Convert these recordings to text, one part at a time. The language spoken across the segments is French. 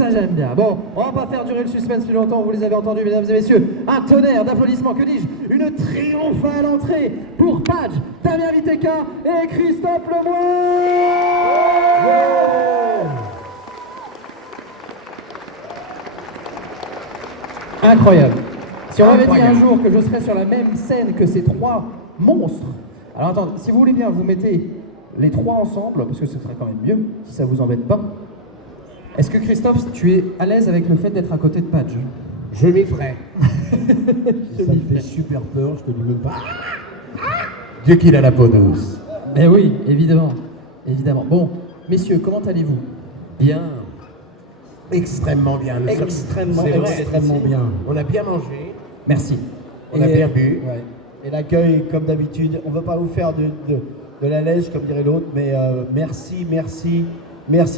Ça j'aime bien. Bon, on va pas faire durer le suspense plus longtemps, vous les avez entendus mesdames et messieurs. Un tonnerre d'applaudissements, que dis-je, une triomphale entrée pour Padge, Damien Viteka et Christophe Lemoine. Incroyable. Si on m'avait dit un jour que je serais sur la même scène que ces trois monstres, alors attendez, si vous voulez bien, vous mettez les trois ensemble, parce que ce serait quand même mieux, si ça vous embête pas. Est-ce que Christophe, tu es à l'aise avec le fait d'être à côté de Padge? Je m'y ferai. Ça me fait super peur, je te dis même pas. Dieu qu'il a la peau douce. Eh oui, évidemment, évidemment. Bon, messieurs, comment allez-vous? Bien. Extrêmement bien. Extrêmement bien. On a bien mangé. Merci. On a bien bu. Ouais. Et l'accueil, comme d'habitude, on ne va pas vous faire de la lèche, comme dirait l'autre, mais merci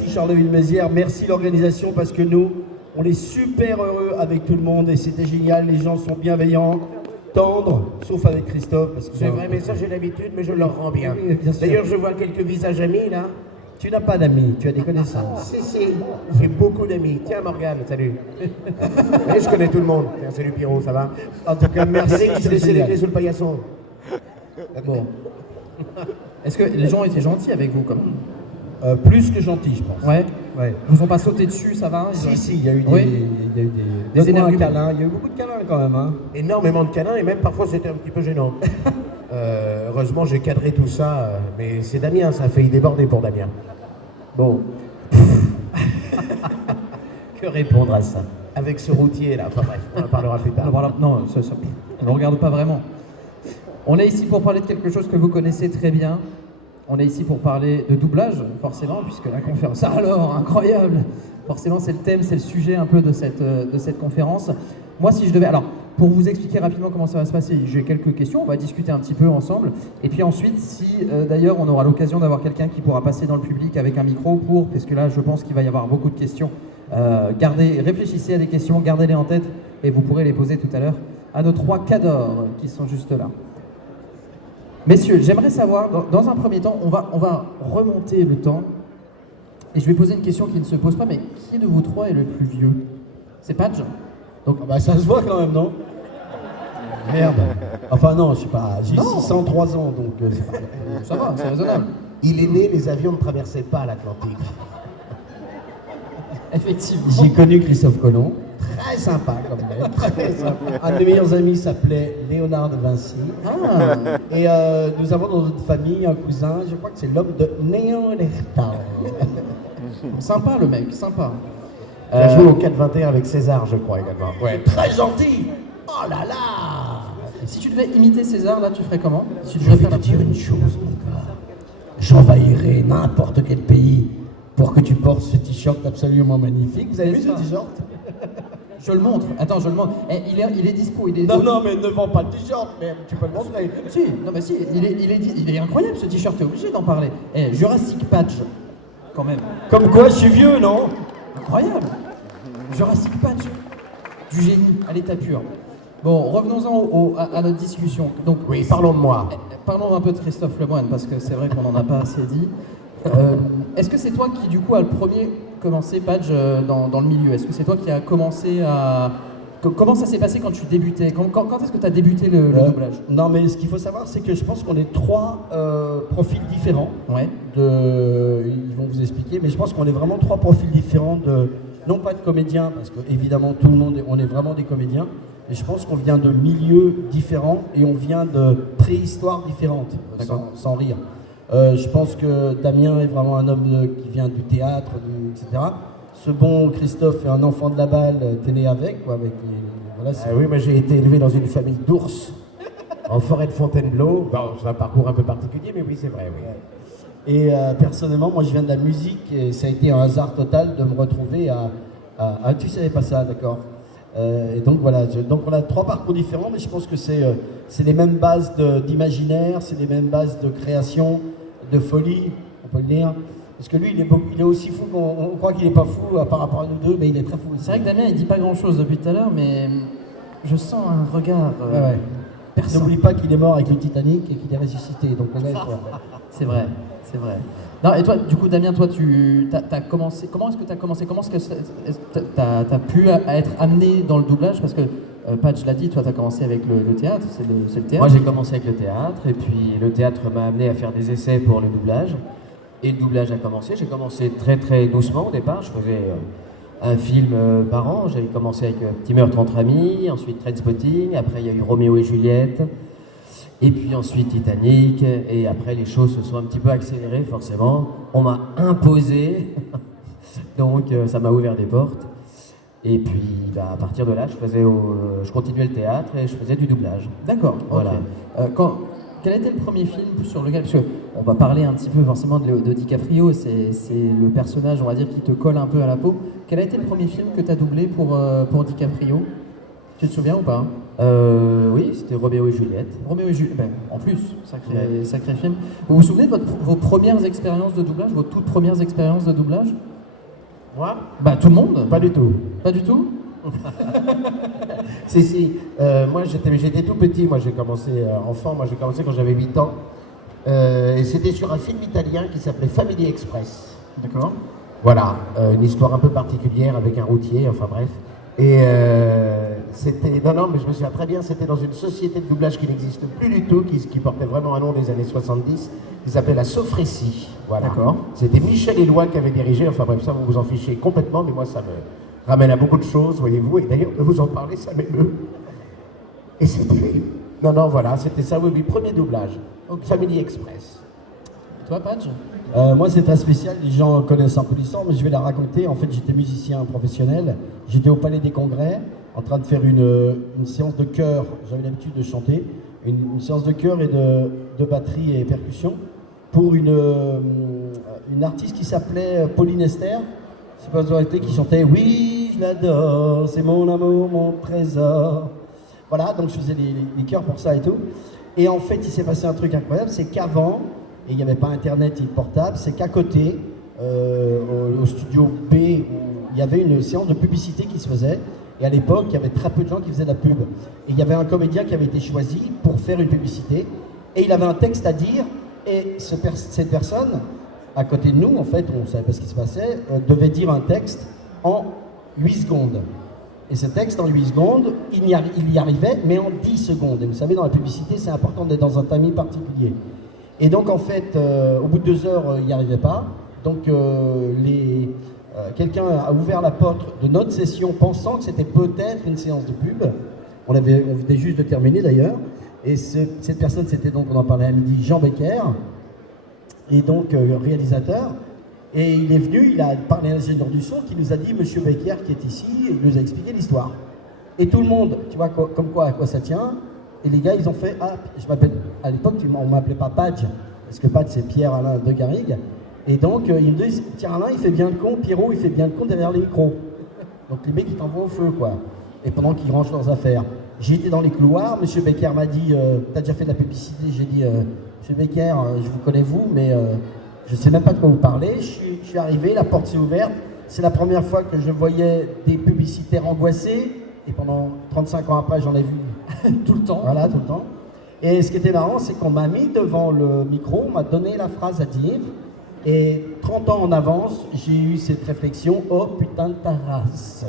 Charleville-Mézières, merci l'organisation, parce que nous, on est super heureux avec tout le monde et c'était génial, les gens sont bienveillants, tendres, sauf avec Christophe. C'est vrai, mais ça j'ai l'habitude, mais je leur rends bien. Oui, bien sûr. D'ailleurs, je vois quelques visages amis là. Tu n'as pas d'amis, tu as des connaissances. Si, j'ai beaucoup d'amis. Tiens, Morgane, salut. Oui, je connais tout le monde. Tiens, salut Pierrot, ça va? En tout cas, merci. Qui se laissait les clés sous le paillasson? Bon. Est-ce que les gens ont été gentils avec vous quand même? Plus que gentil, je pense. Ouais. Ouais. Ils vous ont pas sauté dessus, ça va? Si, il y a eu Oui. des énergumènes. câlins. Il y a eu beaucoup de câlins quand même. Hein. Énormément de câlins et même parfois c'était un petit peu gênant. Heureusement, j'ai cadré tout ça, mais c'est Damien, ça a failli déborder pour Damien. Bon. Que répondre à ça? Avec ce routier là, enfin bref, on en parlera plus tard. Non, ça ne regarde pas vraiment. On est ici pour parler de quelque chose que vous connaissez très bien. On est ici pour parler de doublage, forcément, puisque la conférence... Alors, incroyable! Forcément, c'est le thème, c'est le sujet un peu de cette conférence. Moi, si je devais... Alors, pour vous expliquer rapidement comment ça va se passer, j'ai quelques questions, on va discuter un petit peu ensemble. Et puis ensuite, si d'ailleurs on aura l'occasion d'avoir quelqu'un qui pourra passer dans le public avec un micro parce que là, je pense qu'il va y avoir beaucoup de questions. Réfléchissez à des questions, gardez-les en tête et vous pourrez les poser tout à l'heure à nos trois cadors qui sont juste là. Messieurs, j'aimerais savoir, dans un premier temps, on va remonter le temps et je vais poser une question qui ne se pose pas, mais qui de vous trois est le plus vieux? C'est Padge? Donc, bah, ça se voit quand même, non? Merde. Enfin non, je sais pas, j'ai 603 ans, donc c'est pas... Ça va, c'est raisonnable. Il est né, les avions ne traversaient pas l'Atlantique. Effectivement. J'ai connu Christophe Colomb, très sympa comme mec, très sympa. Un de mes meilleurs amis s'appelait Léonard de Vinci. Ah. Et nous avons dans notre famille un cousin, je crois que c'est l'homme de Néandertal. Sympa le mec, sympa. Il a joué au 4-21 avec César, je crois également. Ouais, très gentil. Oh là là. Si tu devais imiter César, là, tu ferais comment? Si tu Je vais te dire une chose, mon gars. J'envahirai n'importe quel pays pour que tu portes ce t-shirt absolument magnifique. Vous avez vu ce t-shirt? Je le montre. Attends, je le montre. Eh, il est dispo. Non, mais ne vends pas le t-shirt, mais tu peux le montrer. Si, non, mais si, il est incroyable ce t-shirt, t'es obligé d'en parler. Eh, Jurassic Patch, quand même. Comme quoi, je suis vieux, non? Incroyable. Jurassic Patch, du génie, à l'état pur. Bon, revenons-en à notre discussion. Donc, Oui, parlons de moi. Parlons un peu de Christophe Lemoine, parce que c'est vrai qu'on n'en a pas assez dit. Est-ce que c'est toi qui, du coup, a le premier commencé, Padge, dans le milieu? Est-ce que c'est toi qui a commencé à... Comment ça s'est passé quand tu débutais? Quand est-ce que tu as débuté le doublage? Non, mais ce qu'il faut savoir, c'est que je pense qu'on est trois profils différents. Ouais. Ils vont vous expliquer, mais je pense qu'on est vraiment trois profils différents non pas de comédiens, parce qu'évidemment, tout le monde, on est vraiment des comédiens, mais je pense qu'on vient de milieux différents et on vient de préhistoires différentes, sans rire. Je pense que Damien est vraiment un homme qui vient du théâtre, etc. Ce bon Christophe est un enfant de la balle, t'es né avec, quoi, voilà, Oui, moi j'ai été élevé dans une famille d'ours, en forêt de Fontainebleau. Bon, c'est un parcours un peu particulier, mais oui, c'est vrai, oui. Et personnellement, moi je viens de la musique et ça a été un hasard total de me retrouver à tu savais pas ça, d'accord. Et donc voilà, donc on a trois parcours différents, mais je pense que c'est les mêmes bases d'imaginaire, c'est les mêmes bases de création, de folie, on peut le dire. Parce que lui, il est aussi fou qu'on croit qu'il n'est pas fou par rapport à nous deux, mais il est très fou aussi. C'est vrai que Damien, il dit pas grand-chose depuis tout à l'heure, mais je sens un regard ouais. perçant. N'oublie pas qu'il est mort avec le Titanic et qu'il est ressuscité, donc on est... C'est vrai, c'est vrai. Non, et toi, du coup, Damien, toi, t'as commencé. Comment est-ce que t'as commencé? Comment est-ce que t'as pu être amené dans le doublage? Parce que Patch l'a dit, toi, t'as commencé avec le théâtre, c'est le théâtre. Moi, j'ai commencé avec le théâtre, et puis le théâtre m'a amené à faire des essais pour le doublage. Et le doublage a commencé. J'ai commencé très très doucement au départ. Je faisais un film par an. J'ai commencé avec Petit meurtre entre amis, ensuite Trainspotting, après il y a eu Roméo et Juliette, et puis ensuite Titanic, et après les choses se sont un petit peu accélérées forcément. On m'a imposé, donc ça m'a ouvert des portes. Et puis à partir de là, je continuais le théâtre et je faisais du doublage. D'accord, Voilà. ok. Quel était le premier film sur lequel, parce qu'on va parler un petit peu forcément de DiCaprio, c'est le personnage, on va dire, qui te colle un peu à la peau. Quel a été le premier film que tu as doublé pour DiCaprio? Tu te souviens ou pas? Oui, c'était Roméo et Juliette. Roméo et Juliette, ben, en plus, sacré film. Vous vous souvenez de vos premières expériences de doublage, vos toutes premières expériences de doublage? Moi? Bah tout le monde. Pas du tout. Pas du tout? Si. Moi, j'étais tout petit. Moi, j'ai commencé enfant. Moi, j'ai commencé quand j'avais 8 ans. Et c'était sur un film italien qui s'appelait Family Express. D'accord. Voilà, une histoire un peu particulière avec un routier, enfin bref. Et c'était... Non, mais je me souviens très bien, c'était dans une société de doublage qui n'existe plus du tout, qui portait vraiment un nom des années 70, qui s'appelait la Sofrécie. Voilà. D'accord. C'était Michel Éloi qui avait dirigé, enfin bref, ça vous vous en fichez complètement, mais moi ça me ramène à beaucoup de choses, voyez-vous, et d'ailleurs de vous en parler, ça m'émeut. Et c'était... Non, voilà, c'était ça, oui, premier doublage. Ok. Family Express. Toi, Patch? Moi, c'est très spécial. Les gens connaissent un peu l'histoire, mais je vais la raconter. En fait, j'étais musicien professionnel. J'étais au Palais des Congrès en train de faire une séance de chœur. J'avais l'habitude de chanter. Une séance de chœur et de batterie et percussion pour une artiste qui s'appelait Pauline Esther. C'est pas une qui chantait « Oui, je l'adore, c'est mon amour, mon trésor ». Voilà, donc je faisais les chœurs pour ça et tout. Et en fait, il s'est passé un truc incroyable, c'est qu'avant, et il n'y avait pas internet et portable, c'est qu'à côté, au studio B, où il y avait une séance de publicité qui se faisait. Et à l'époque, il y avait très peu de gens qui faisaient de la pub. Et il y avait un comédien qui avait été choisi pour faire une publicité. Et il avait un texte à dire. Et cette personne, à côté de nous, en fait, on ne savait pas ce qui se passait, devait dire un texte en 8 secondes. Et ce texte, en 8 secondes, il y arrivait, mais en 10 secondes. Et vous savez, dans la publicité, c'est important d'être dans un timing particulier. Et donc, en fait, au bout de 2 heures, il n'y arrivait pas. Donc, quelqu'un a ouvert la porte de notre session pensant que c'était peut-être une séance de pub. On venait juste de terminer, d'ailleurs. Et cette personne, c'était donc, on en parlait à midi, Jean Becker, et donc réalisateur. Et il est venu, il a parlé à l'ingénieur du son qui nous a dit, Monsieur Becker qui est ici, et il nous a expliqué l'histoire. Et tout le monde, tu vois, comme quoi, à quoi ça tient. Et les gars, ils ont fait, ah, je m'appelle, à l'époque, on ne m'appelait pas Padge, parce que Padge, c'est Pierre-Alain de Garrigue. Et donc, ils me disent, tiens, Alain, il fait bien le con, Pierrot, il fait bien le con derrière les micros. Donc, les mecs, ils t'envoient au feu, quoi. Et pendant qu'ils rangent leurs affaires. J'étais dans les couloirs, Monsieur Becker m'a dit, t'as déjà fait de la publicité? J'ai dit, Monsieur Becker, je vous connais vous, mais je ne sais même pas de quoi vous parlez. Je suis arrivé, la porte s'est ouverte. C'est la première fois que je voyais des publicitaires angoissés. Et pendant 35 ans après, j'en ai vu tout le temps. Voilà, tout le temps. Et ce qui était marrant, c'est qu'on m'a mis devant le micro, on m'a donné la phrase à dire. Et 30 ans en avance, j'ai eu cette réflexion, oh putain de ta race.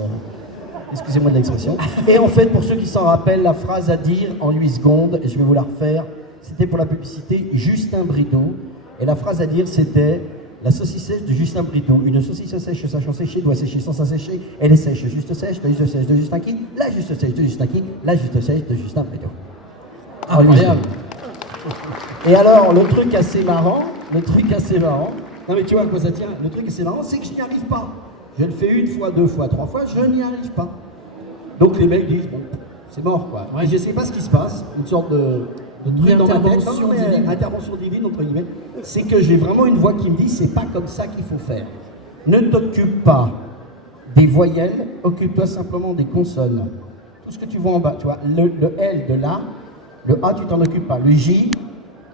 Excusez-moi de l'expression. Et en fait, pour ceux qui s'en rappellent, la phrase à dire en 8 secondes, et je vais vous la refaire, c'était pour la publicité Justin Brideau. Et la phrase à dire, c'était la saucisse sèche de Justin Brideau. Une saucisse sèche sachant sécher doit sécher sans s'assécher. Elle est sèche, juste sèche, la juste sèche de Justin qui? La juste sèche de Justin qui? La juste sèche de Justin Brideau. Incroyable. Et alors, le truc assez marrant, non mais tu vois à quoi ça tient, le truc assez marrant, c'est que je n'y arrive pas. Je le fais 1 fois, 2 fois, 3 fois, je n'y arrive pas. Donc les mecs disent, bon, c'est mort quoi. Ouais. Et je ne sais pas ce qui se passe, une sorte de truc dans ma tête, intervention divine entre guillemets, c'est que j'ai vraiment une voix qui me dit, c'est pas comme ça qu'il faut faire. Ne t'occupe pas des voyelles, occupe-toi simplement des consonnes. Tout ce que tu vois en bas, tu vois, le L de là, le A tu t'en occupes pas, le J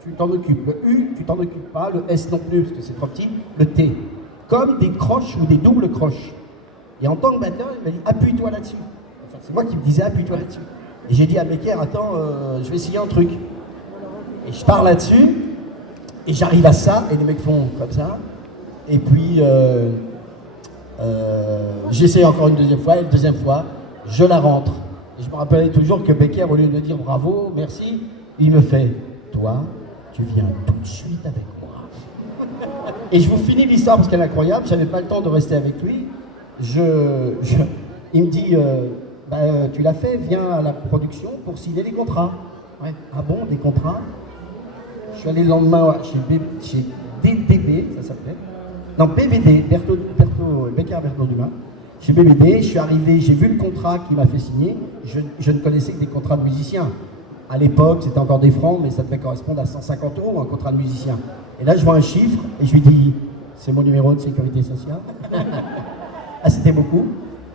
tu t'en occupes, le U tu t'en occupes pas, le S non plus parce que c'est trop petit, le T. Comme des croches ou des doubles croches. Et en tant que batteur, il m'a dit appuie-toi là-dessus. Enfin, c'est moi qui me disais appuie-toi là-dessus. Et j'ai dit à Becker, attends, je vais essayer un truc. Et je pars là-dessus, Et j'arrive à ça, et les mecs font comme ça. Et puis, j'essaie encore une deuxième fois, et une deuxième fois, je la rentre. Et je me rappelais toujours que Becker, au lieu de me dire bravo, merci, il me fait, toi, tu viens tout de suite avec moi. Et je vous finis l'histoire parce qu'elle est incroyable, j'avais pas le temps de rester avec lui. Il me dit, tu l'as fait, viens à la production pour signer les contrats. Ouais. Ah bon, des contrats? Je suis allé le lendemain chez DDB, ça s'appelait. Non, BBD, Becker Berthaud Dumas. Chez BBD, je suis arrivé, j'ai vu le contrat qu'il m'a fait signer. Je ne connaissais que des contrats de musiciens. À l'époque, c'était encore des francs, mais ça devait correspondre à 150 € un contrat de musicien. Et là, je vois un chiffre et je lui dis, c'est mon numéro de sécurité sociale. Ah, c'était beaucoup.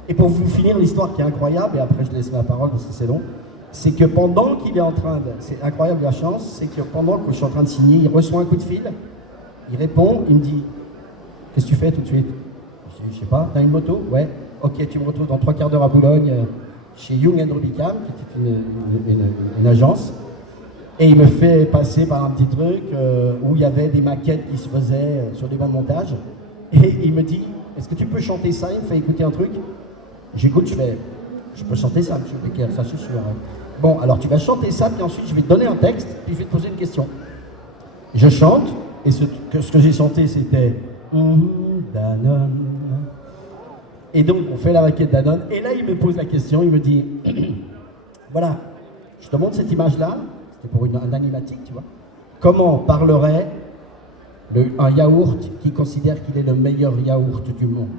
Et pour vous finir l'histoire qui est incroyable, et après je laisse la parole parce que c'est long, c'est que pendant qu'il est en train de... C'est incroyable la chance, c'est que pendant que je suis en train de signer, il reçoit un coup de fil, il répond, il me dit, qu'est-ce que tu fais tout de suite? Je dis, je sais pas, t'as une moto? Ouais. Ok, tu me retrouves dans 3 quarts d'heure à Boulogne, chez Young & Rubicam, qui était une agence. Et il me fait passer par un petit truc où il y avait des maquettes qui se faisaient sur des bancs de montage. Et il me dit, est-ce que tu peux chanter ça? Il me fait écouter un truc. J'écoute, je peux chanter ça, monsieur Becker, ça c'est sûr. Bon, alors tu vas chanter ça, puis ensuite je vais te donner un texte, puis je vais te poser une question. Je chante, et ce que j'ai chanté c'était Danone. Et donc on fait la maquette Danone, et là il me pose la question, il me dit voilà, je te montre cette image-là, c'était pour un animatique, tu vois. Comment parlerait un yaourt qui considère qu'il est le meilleur yaourt du monde?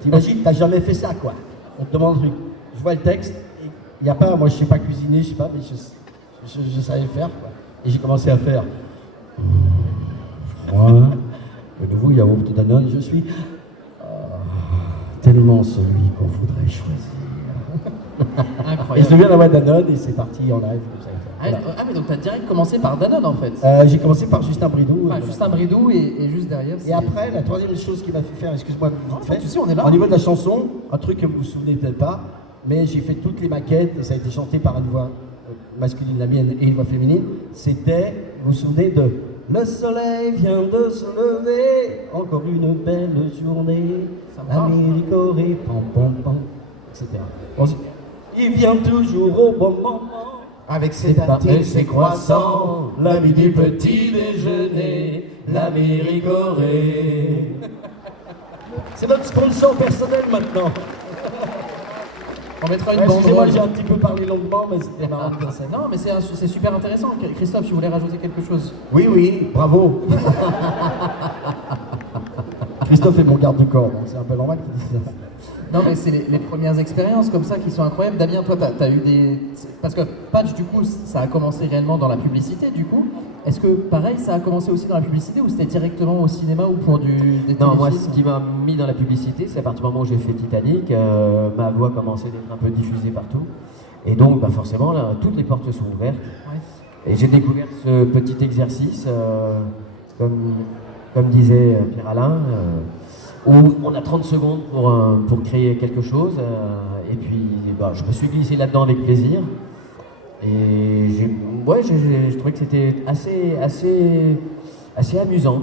T'imagines, t'as jamais fait ça, quoi. On te demande un truc. Je vois le texte, il n'y a pas, moi je sais pas cuisiner, je sais pas, mais je savais faire, quoi. Et j'ai commencé à faire. Moi, le nouveau yaourt Danone, je suis tellement celui qu'on voudrait choisir. Incroyable. Et je viens d'avoir Danone et c'est parti en live. Voilà. Ah, mais donc tu as direct commencé par Danone en fait. J'ai commencé par Justin Bridou. Justin Bridou et juste derrière. Et après, la troisième chose qui m'a fait faire, excuse-moi, vite fait, tu sais, on est là. au niveau de la chanson, un truc que vous vous souvenez peut-être pas, mais j'ai fait toutes les maquettes et ça a été chanté par une voix masculine, la mienne, et une voix féminine. C'était, vous vous souvenez de Le soleil vient de se lever, encore une belle journée, l'Amérique aurait pam pam pam, etc. Il vient toujours au bon moment. Avec ses tartines et ses croissants, l'ami du petit déjeuner, l'Amérique aurait. C'est notre sponsor personnel maintenant. On mettra une Excusez-moi, banderole. j'ai un petit peu parlé longuement, mais c'était marrant. Non, mais c'est super intéressant. Christophe, tu voulais rajouter quelque chose? Oui, bravo. Christophe est mon garde du corps, donc c'est un peu normal qu'il dise ça. Non, mais c'est les premières expériences comme ça qui sont incroyables. Damien, toi, t'as eu des... Parce que Patch, du coup, ça a commencé réellement dans la publicité, du coup. Est-ce que, pareil, ça a commencé aussi dans la publicité ou c'était directement au cinéma ou pour des Non, moi, téléfilms? ce qui m'a mis dans la publicité, c'est à partir du moment où j'ai fait Titanic, ma voix commençait d'être un peu diffusée partout. Et donc, forcément, là, toutes les portes sont ouvertes. Ouais. Et j'ai découvert ce petit exercice, comme disait Pierre-Alain, où on a 30 secondes pour créer quelque chose. Et puis, je me suis glissé là-dedans avec plaisir. Et j'ai trouvé que c'était assez amusant.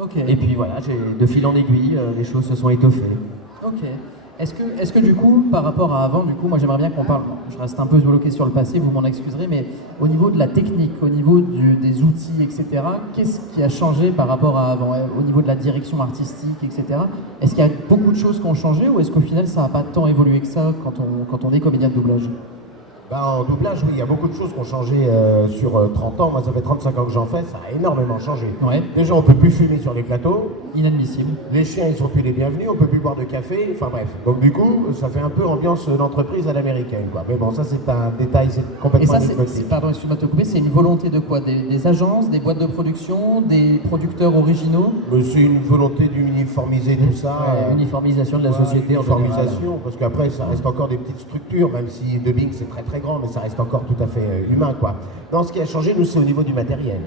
Ok. Et puis voilà, de fil en aiguille, les choses se sont étoffées. Ok. Est-ce que du coup, par rapport à avant, du coup, moi j'aimerais bien qu'on parle, je reste un peu bloqué sur le passé, vous m'en excuserez, mais au niveau de la technique, au niveau des outils, etc., qu'est-ce qui a changé par rapport à avant, au niveau de la direction artistique, etc. Est-ce qu'il y a beaucoup de choses qui ont changé ou est-ce qu'au final ça n'a pas tant évolué que ça quand on est comédien de doublage? En doublage, oui, il y a beaucoup de choses qui ont changé sur 30 ans. Moi, ça fait 35 ans que j'en fais, ça a énormément changé. Ouais. Déjà, on peut plus fumer sur les plateaux. Inadmissible. Les chiens, ils sont plus les bienvenus, on peut plus boire de café, enfin bref. Donc du coup, ça fait un peu ambiance d'entreprise à l'américaine, quoi. Mais bon, ça c'est un détail, c'est Et complètement ça, anecdotique. pardon, excuse-moi de te couper, c'est une volonté de quoi? Des agences, des boîtes de production, des producteurs originaux? C'est une volonté d'uniformiser tout ça. Uniformisation de la Ouais, société en général. uniformisation, parce qu'après ça reste encore des petites structures, même si dubbing c'est très très grand, mais ça reste encore tout à fait humain, quoi. Non, ce qui a changé, nous, c'est au niveau du matériel.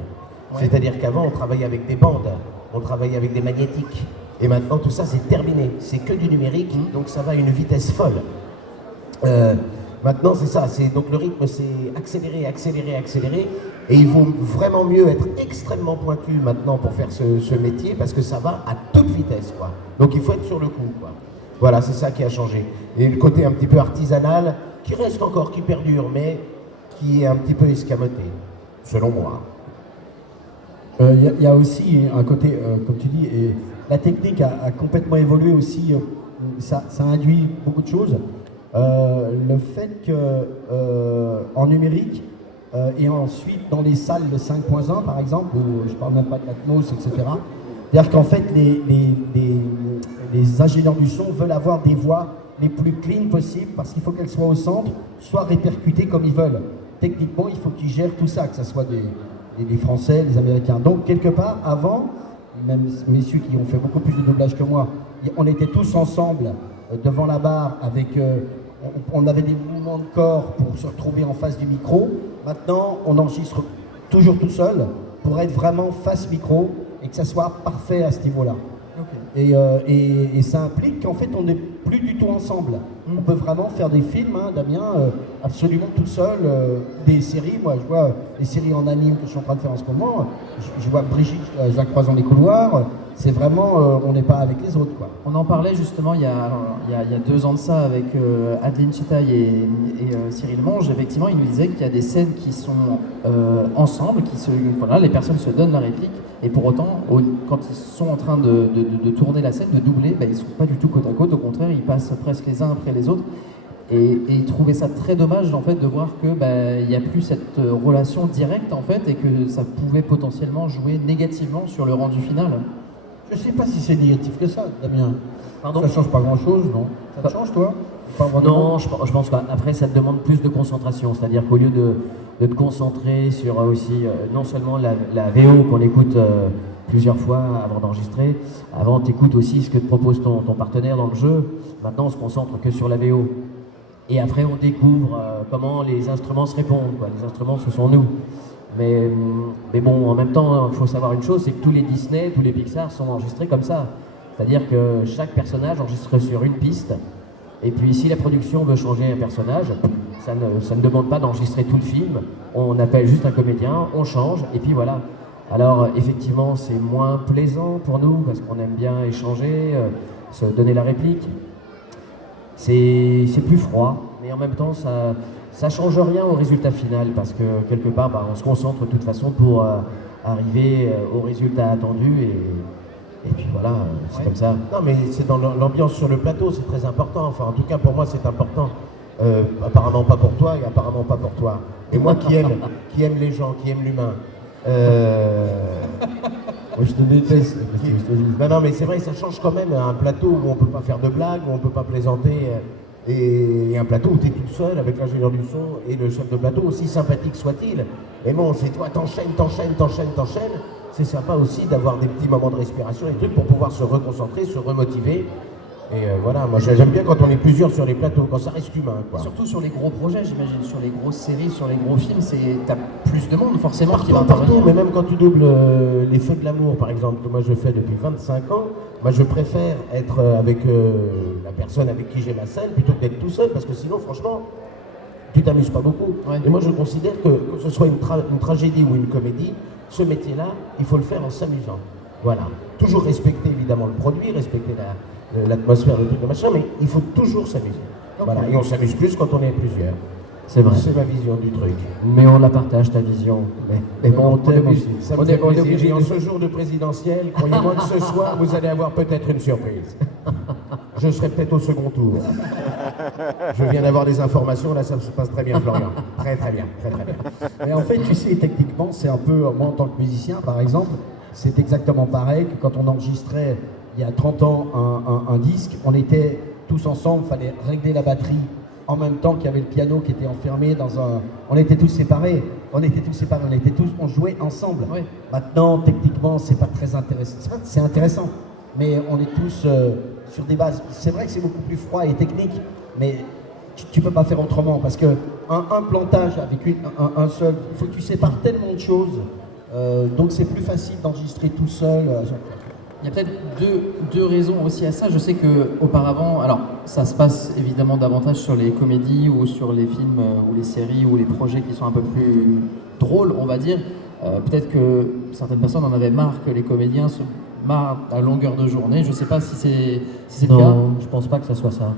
Ouais. C'est-à-dire qu'avant, on travaillait avec des bandes, on travaillait avec des magnétiques. Et maintenant, tout ça, c'est terminé. C'est que du numérique, donc ça va à une vitesse folle. Maintenant, c'est ça. Donc le rythme, c'est accélérer, accélérer, accélérer. Et il vaut vraiment mieux être extrêmement pointu maintenant pour faire ce métier parce que ça va à toute vitesse, quoi. Donc il faut être sur le coup, quoi. Voilà, c'est ça qui a changé. Et le côté un petit peu artisanal, qui reste encore, qui perdure, mais qui est un petit peu escamoté, selon moi. Y a aussi un côté, comme tu dis, et la technique a complètement évolué aussi, ça induit beaucoup de choses. Le fait que en numérique, et ensuite dans les salles de 5.1 par exemple, où je parle même pas de l'Atmos, etc. C'est-à-dire qu'en fait les ingénieurs du son veulent avoir des voix les plus clean possibles parce qu'il faut qu'elles soient au centre, soit répercutées comme ils veulent. Techniquement, il faut qu'ils gèrent tout ça, que ce soit des Français, des Américains. Donc quelque part, avant, même messieurs qui ont fait beaucoup plus de doublage que moi, on était tous ensemble devant la barre avec... on avait des mouvements de corps pour se retrouver en face du micro. Maintenant, on enregistre toujours tout seul pour être vraiment face micro et que ça soit parfait à ce niveau-là. Okay. Et ça implique qu'en fait, on n'est plus du tout ensemble. On peut vraiment faire des films, hein, Damien, absolument tout seul. Des séries, moi, je vois les séries en anime que je suis en train de faire en ce moment. Je vois Brigitte, je la croise dans les couloirs. C'est vraiment, on n'est pas avec les autres, quoi. On en parlait justement il y a 2 ans de ça avec Adeline Chitaille et Cyril Monge. Effectivement, il nous disait qu'il y a des scènes qui sont ensemble, voilà, les personnes se donnent la réplique, et pour autant, quand ils sont en train de tourner la scène, de doubler, ils ne sont pas du tout côte à côte. Au contraire, ils passent presque les uns après les autres. Et il trouvait ça très dommage en fait de voir que il n'y a plus cette relation directe en fait, et que ça pouvait potentiellement jouer négativement sur le rendu final. Je sais pas si c'est négatif que ça, Damien. Pardon ? Ça change pas grand-chose, non ? Ça te change, toi ? Non, je pense qu'après, ça te demande plus de concentration. C'est-à-dire qu'au lieu de te concentrer sur aussi, non seulement la VO qu'on écoute plusieurs fois avant d'enregistrer, avant tu écoutes aussi ce que te propose ton partenaire dans le jeu. Maintenant, on se concentre que sur la VO. Et après, on découvre comment les instruments se répondent, quoi. Les instruments, ce sont nous. Mais bon, en même temps, il faut savoir une chose, c'est que tous les Disney, tous les Pixar sont enregistrés comme ça. C'est-à-dire que chaque personnage enregistre sur une piste. Et puis si la production veut changer un personnage, ça ne demande pas d'enregistrer tout le film. On appelle juste un comédien, on change, et puis voilà. Alors effectivement, c'est moins plaisant pour nous, parce qu'on aime bien échanger, se donner la réplique. C'est plus froid, mais en même temps, ça change rien au résultat final, parce que quelque part, on se concentre de toute façon pour arriver au résultat attendu, et puis voilà, c'est comme ça. Non, mais c'est dans l'ambiance sur le plateau, c'est très important. Enfin, en tout cas, pour moi, c'est important. Apparemment pas pour toi, et apparemment pas pour toi. Et moi qui aime les gens, qui aime l'humain. Je te déteste. Non, mais c'est vrai, ça change quand même un plateau où on peut pas faire de blagues, où on peut pas plaisanter. Et un plateau où tu es tout seul avec l'ingénieur du son et le chef de plateau, aussi sympathique soit-il. Mais bon, c'est toi, t'enchaînes. C'est sympa aussi d'avoir des petits moments de respiration et trucs pour pouvoir se reconcentrer, se remotiver. Et voilà, moi j'aime bien quand on est plusieurs sur les plateaux, quand ça reste humain, quoi. Surtout sur les gros projets, j'imagine, sur les grosses séries, sur les gros films, t'as plus de monde forcément qui va intervenir. Partout, mais même quand tu doubles Les Feux de l'amour, par exemple, que moi je fais depuis 25 ans, moi je préfère être avec la personne avec qui j'ai ma scène plutôt que d'être tout seul, parce que sinon, franchement, tu t'amuses pas beaucoup. Ouais. Et moi je considère que ce soit une tragédie ou une comédie, ce métier-là, il faut le faire en s'amusant. Voilà. Toujours respecter évidemment le produit, respecter l'atmosphère, le truc de machin, mais il faut toujours s'amuser. Okay. Voilà. Et on s'amuse plus quand on est plusieurs. C'est vrai. C'est ma vision du truc. Mais on la partage, ta vision. Mais bon, on t'aime aussi. Ça me fait plaisir. Et en ce jour de présidentiel, croyez-moi que ce soir, vous allez avoir peut-être une surprise. Je serai peut-être au second tour. Je viens d'avoir des informations, là ça se passe très bien, Florian. Très bien. Mais en fait, tu sais, techniquement, c'est un peu, moi en tant que musicien, par exemple, c'est exactement pareil que quand on enregistrait il y a 30 ans un disque, on était tous ensemble, il fallait régler la batterie en même temps qu'il y avait le piano qui était enfermé dans un... On était tous séparés, on jouait ensemble. Oui. Maintenant, techniquement, c'est pas très intéressant. C'est intéressant, mais on est tous sur des bases. C'est vrai que c'est beaucoup plus froid et technique, mais tu peux pas faire autrement, parce que un plantage avec un seul, il faut que tu sépares tellement de choses, donc c'est plus facile d'enregistrer tout seul. Il y a peut-être deux raisons aussi à ça. Je sais qu'auparavant, alors ça se passe évidemment davantage sur les comédies ou sur les films ou les séries ou les projets qui sont un peu plus drôle, on va dire. Peut-être que certaines personnes en avaient marre que les comédiens se marrent à longueur de journée. Je sais pas si c'est le cas. Non, je pense pas que ça soit ça.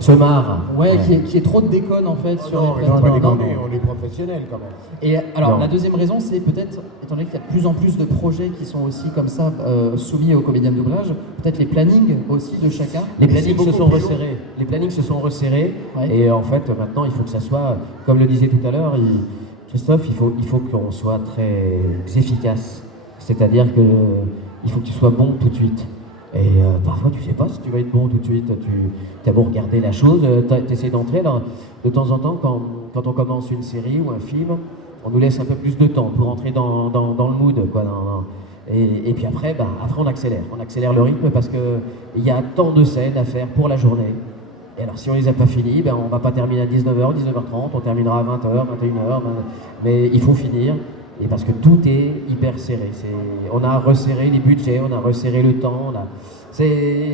Se marre. Ouais, qu'il y ait trop de déconnes en fait sur les Non, plateaux. on est professionnels quand même. Et alors, Non. la deuxième raison, c'est peut-être, étant donné qu'il y a de plus en plus de projets qui sont aussi comme ça soumis aux comédiens de doublage, peut-être les plannings aussi de chacun. Les Mais plannings c'est se beaucoup sont plus long. resserrés. Les plannings se sont resserrés. Ouais. Et en fait, maintenant, il faut que ça soit, comme le disait tout à l'heure, Christophe, il faut qu'on soit très efficace. C'est-à-dire que il faut que tu sois bon tout de suite. Et parfois, tu sais pas si tu vas être bon tout de suite. Tu as beau regarder la chose, tu essaies d'entrer. Alors, de temps en temps, quand on commence une série ou un film, on nous laisse un peu plus de temps pour entrer dans le mood, quoi. Et puis après, après on accélère. On accélère le rythme parce qu'il y a tant de scènes à faire pour la journée. Et alors si on les a pas finies, on va pas terminer à 19h, 19h30, on terminera à 20h, 21h, mais il faut finir. Et parce que tout est hyper serré. On a resserré les budgets, on a resserré le temps. C'est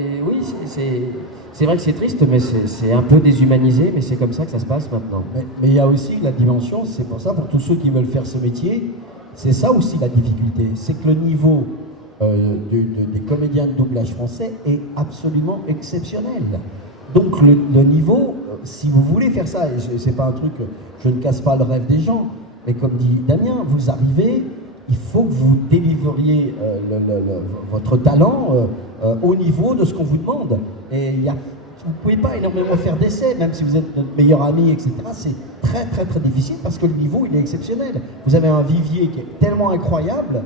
vrai que c'est triste, mais c'est un peu déshumanisé, mais c'est comme ça que ça se passe maintenant. Mais il y a aussi la dimension, c'est pour ça, pour tous ceux qui veulent faire ce métier, c'est ça aussi la difficulté. C'est que le niveau des comédiens de doublage français est absolument exceptionnel. Donc le niveau, si vous voulez faire ça, et c'est pas un truc, je ne casse pas le rêve des gens, mais comme dit Damien, vous arrivez, il faut que vous délivriez votre talent au niveau de ce qu'on vous demande. Et vous ne pouvez pas énormément faire d'essais, même si vous êtes notre meilleur ami, etc. C'est très très très difficile parce que le niveau il est exceptionnel. Vous avez un vivier qui est tellement incroyable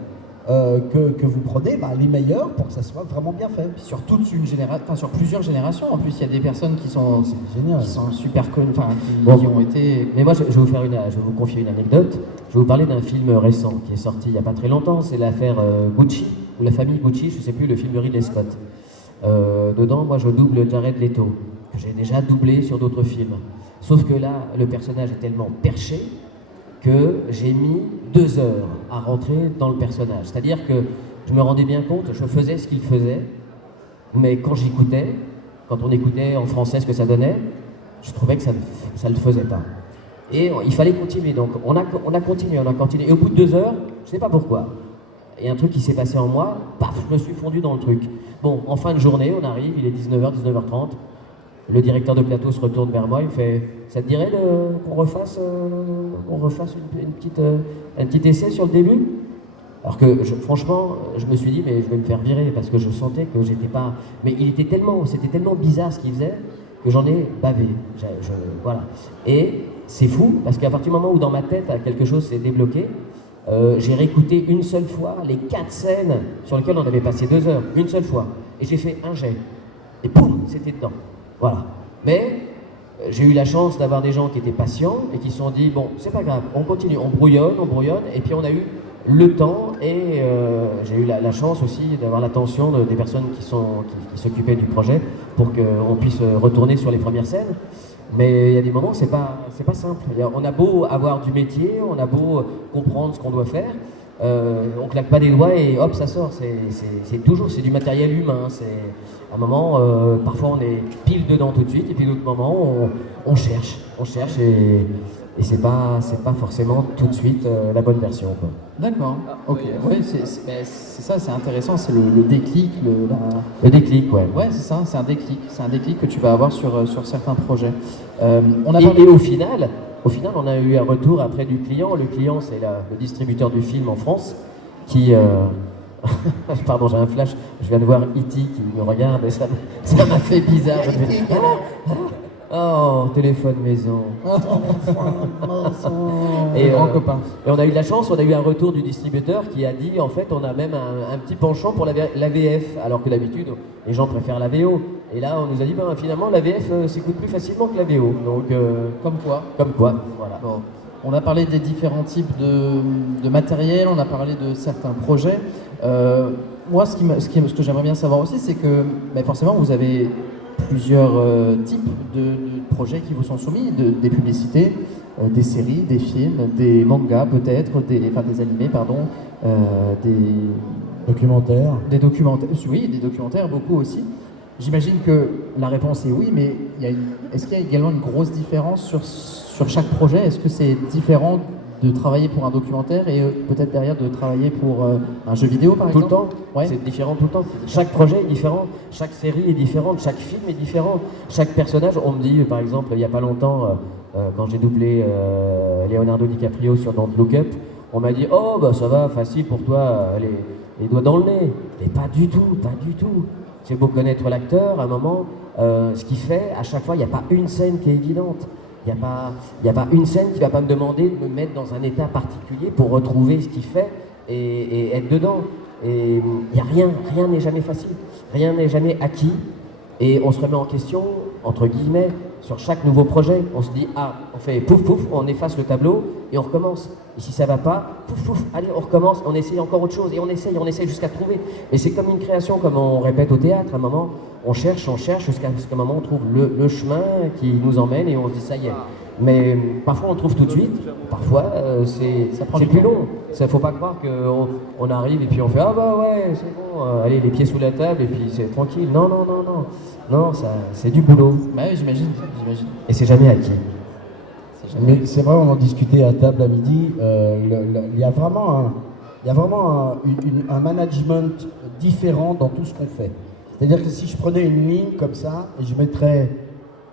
que vous prenez les meilleurs pour que ça soit vraiment bien fait. Puis sur toute une génération, enfin sur plusieurs générations. En plus, il y a des personnes qui sont génial. qui sont super connues, enfin Bon. qui ont été. Mais moi, je vais vous confier une anecdote. Je vais vous parler d'un film récent qui est sorti il n'y a pas très longtemps. C'est l'affaire Gucci, ou la famille Gucci, je ne sais plus, le film de Ridley Scott. Dedans, moi, je double Jared Leto, que j'ai déjà doublé sur d'autres films. Sauf que là, le personnage est tellement perché que j'ai mis 2 heures à rentrer dans le personnage. C'est-à-dire que je me rendais bien compte, je faisais ce qu'il faisait, mais quand on écoutait en français ce que ça donnait, je trouvais que ça ne le faisait pas. Et il fallait continuer, donc on a continué. Et au bout de 2 heures, je ne sais pas pourquoi, il y a un truc qui s'est passé en moi, paf, je me suis fondu dans le truc. Bon, en fin de journée, on arrive, il est 19h, 19h30, le directeur de plateau se retourne vers moi, il me fait « Ça te dirait qu'on refasse un petit essai sur le début ?» Alors que franchement, je me suis dit « Mais je vais me faire virer » parce que je sentais que j'étais pas... Mais c'était tellement bizarre ce qu'il faisait que j'en ai bavé. Voilà. Et c'est fou parce qu'à partir du moment où dans ma tête quelque chose s'est débloqué, j'ai réécouté une seule fois les 4 scènes sur lesquelles on avait passé 2 heures, une seule fois. Et j'ai fait un jet. Et boum, c'était dedans. Voilà. Mais j'ai eu la chance d'avoir des gens qui étaient patients et qui se sont dit, bon, c'est pas grave, on continue, on brouillonne, et puis on a eu le temps et j'ai eu la chance aussi d'avoir l'attention des personnes qui s'occupaient du projet pour qu'on puisse retourner sur les premières scènes. Mais il y a des moments, c'est pas simple. On a beau avoir du métier, on a beau comprendre ce qu'on doit faire, on claque pas des doigts et hop, ça sort. C'est du matériel humain. À un moment, parfois on est pile dedans tout de suite, et puis d'autres moments, on cherche et c'est pas forcément tout de suite la bonne version, quoi. D'accord. Ok. Ouais, c'est ça, c'est intéressant. C'est le déclic, Le déclic, ouais. Ouais, c'est ça. C'est un déclic. C'est un déclic que tu vas avoir sur certains projets. Et au final, on a eu un retour après du client. Le client, c'est le distributeur du film en France qui... Pardon, j'ai un flash. Je viens de voir E.T. qui me regarde et ça m'a fait bizarre. Je me fais, oh, téléphone maison. Et grand copain. Et on a eu de la chance, on a eu un retour du distributeur qui a dit, en fait, on a même un petit penchant pour la VF, alors que d'habitude, les gens préfèrent la VO. Et là, on nous a dit, finalement, la VF s'écoute plus facilement que la VO. Donc, Comme quoi. Voilà. Bon. On a parlé des différents types de matériel, on a parlé de certains projets. Moi, ce que j'aimerais bien savoir aussi, c'est que forcément, vous avez plusieurs types de projets qui vous sont soumis, des publicités, des séries, des films, des mangas peut-être, des animés, pardon, Documentaire. des documentaires, oui, des documentaires, beaucoup aussi. J'imagine que la réponse est oui, mais est-ce qu'il y a également une grosse différence sur chaque projet? Est-ce que c'est différent de travailler pour un documentaire et peut-être derrière de travailler pour un jeu vidéo par Tout le exemple? temps, Ouais. c'est différent tout le temps. Chaque projet est différent, chaque série est différente, chaque film est différent, chaque personnage. On me dit, par exemple, il n'y a pas longtemps, quand j'ai doublé Leonardo DiCaprio sur Don't Look Up, on m'a dit, oh bah ça va, facile pour toi, les doigts dans le nez. Mais pas du tout, pas du tout. C'est beau connaître l'acteur, à un moment, ce qu'il fait, à chaque fois, il n'y a pas une scène qui est évidente. Il n'y a pas une scène qui ne va pas me demander de me mettre dans un état particulier pour retrouver ce qu'il fait et être dedans. Et il n'y a rien n'est jamais facile, rien n'est jamais acquis. Et on se remet en question, entre guillemets, sur chaque nouveau projet. On se dit, ah, on fait pouf pouf, on efface le tableau et on recommence. Et si ça ne va pas, pouf pouf, allez, on recommence, on essaye encore autre chose et on essaye jusqu'à trouver. Et c'est comme une création, comme on répète au théâtre, à un moment, on cherche jusqu'à un moment on trouve le chemin qui nous emmène et on se dit, ça y est. Mais parfois on le trouve tout de suite, parfois c'est plus long. Il ne faut pas croire qu'on arrive et puis on fait ah bah ouais c'est bon, allez les pieds sous la table et puis c'est tranquille. Non, ça, c'est du boulot. Bah oui, j'imagine. Et c'est jamais acquis. Mais c'est vrai, on en discutait à table à midi, il y a vraiment un management différent dans tout ce qu'on fait. C'est-à-dire que si je prenais une ligne comme ça et je mettrais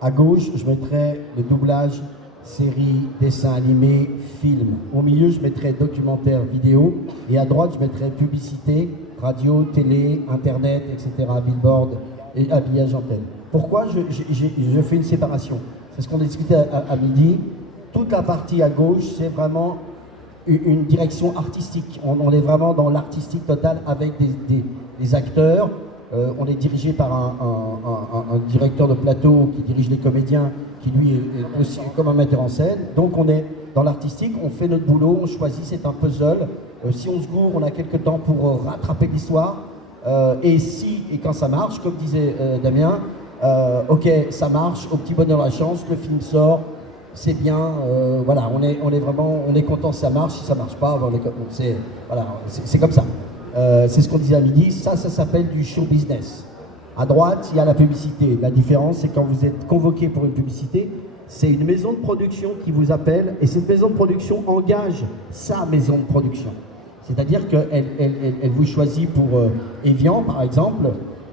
à gauche, je mettrais le doublage, série, dessin animé, film. Au milieu, je mettrais documentaire, vidéo. Et à droite, je mettrais publicité, radio, télé, internet, etc., billboard et habillage antenne. Pourquoi je fais une séparation? C'est ce qu'on a discuté à midi. Toute la partie à gauche, c'est vraiment une direction artistique. On est vraiment dans l'artistique total avec des acteurs. On est dirigé par un directeur de plateau qui dirige les comédiens, qui lui est aussi comme un metteur en scène. Donc on est dans l'artistique, on fait notre boulot, on choisit, c'est un puzzle. Si on se gourre, on a quelques temps pour rattraper l'histoire. Et quand ça marche, comme disait Damien, ok, ça marche, au petit bonheur la chance, le film sort, c'est bien, voilà, on est content si ça marche, si ça marche pas, c'est comme ça. C'est ce qu'on disait à midi, ça s'appelle du show business. À droite, il y a la publicité. La différence, c'est quand vous êtes convoqué pour une publicité, c'est une maison de production qui vous appelle et cette maison de production engage sa maison de production. C'est-à-dire qu'elle vous choisit pour Evian, par exemple,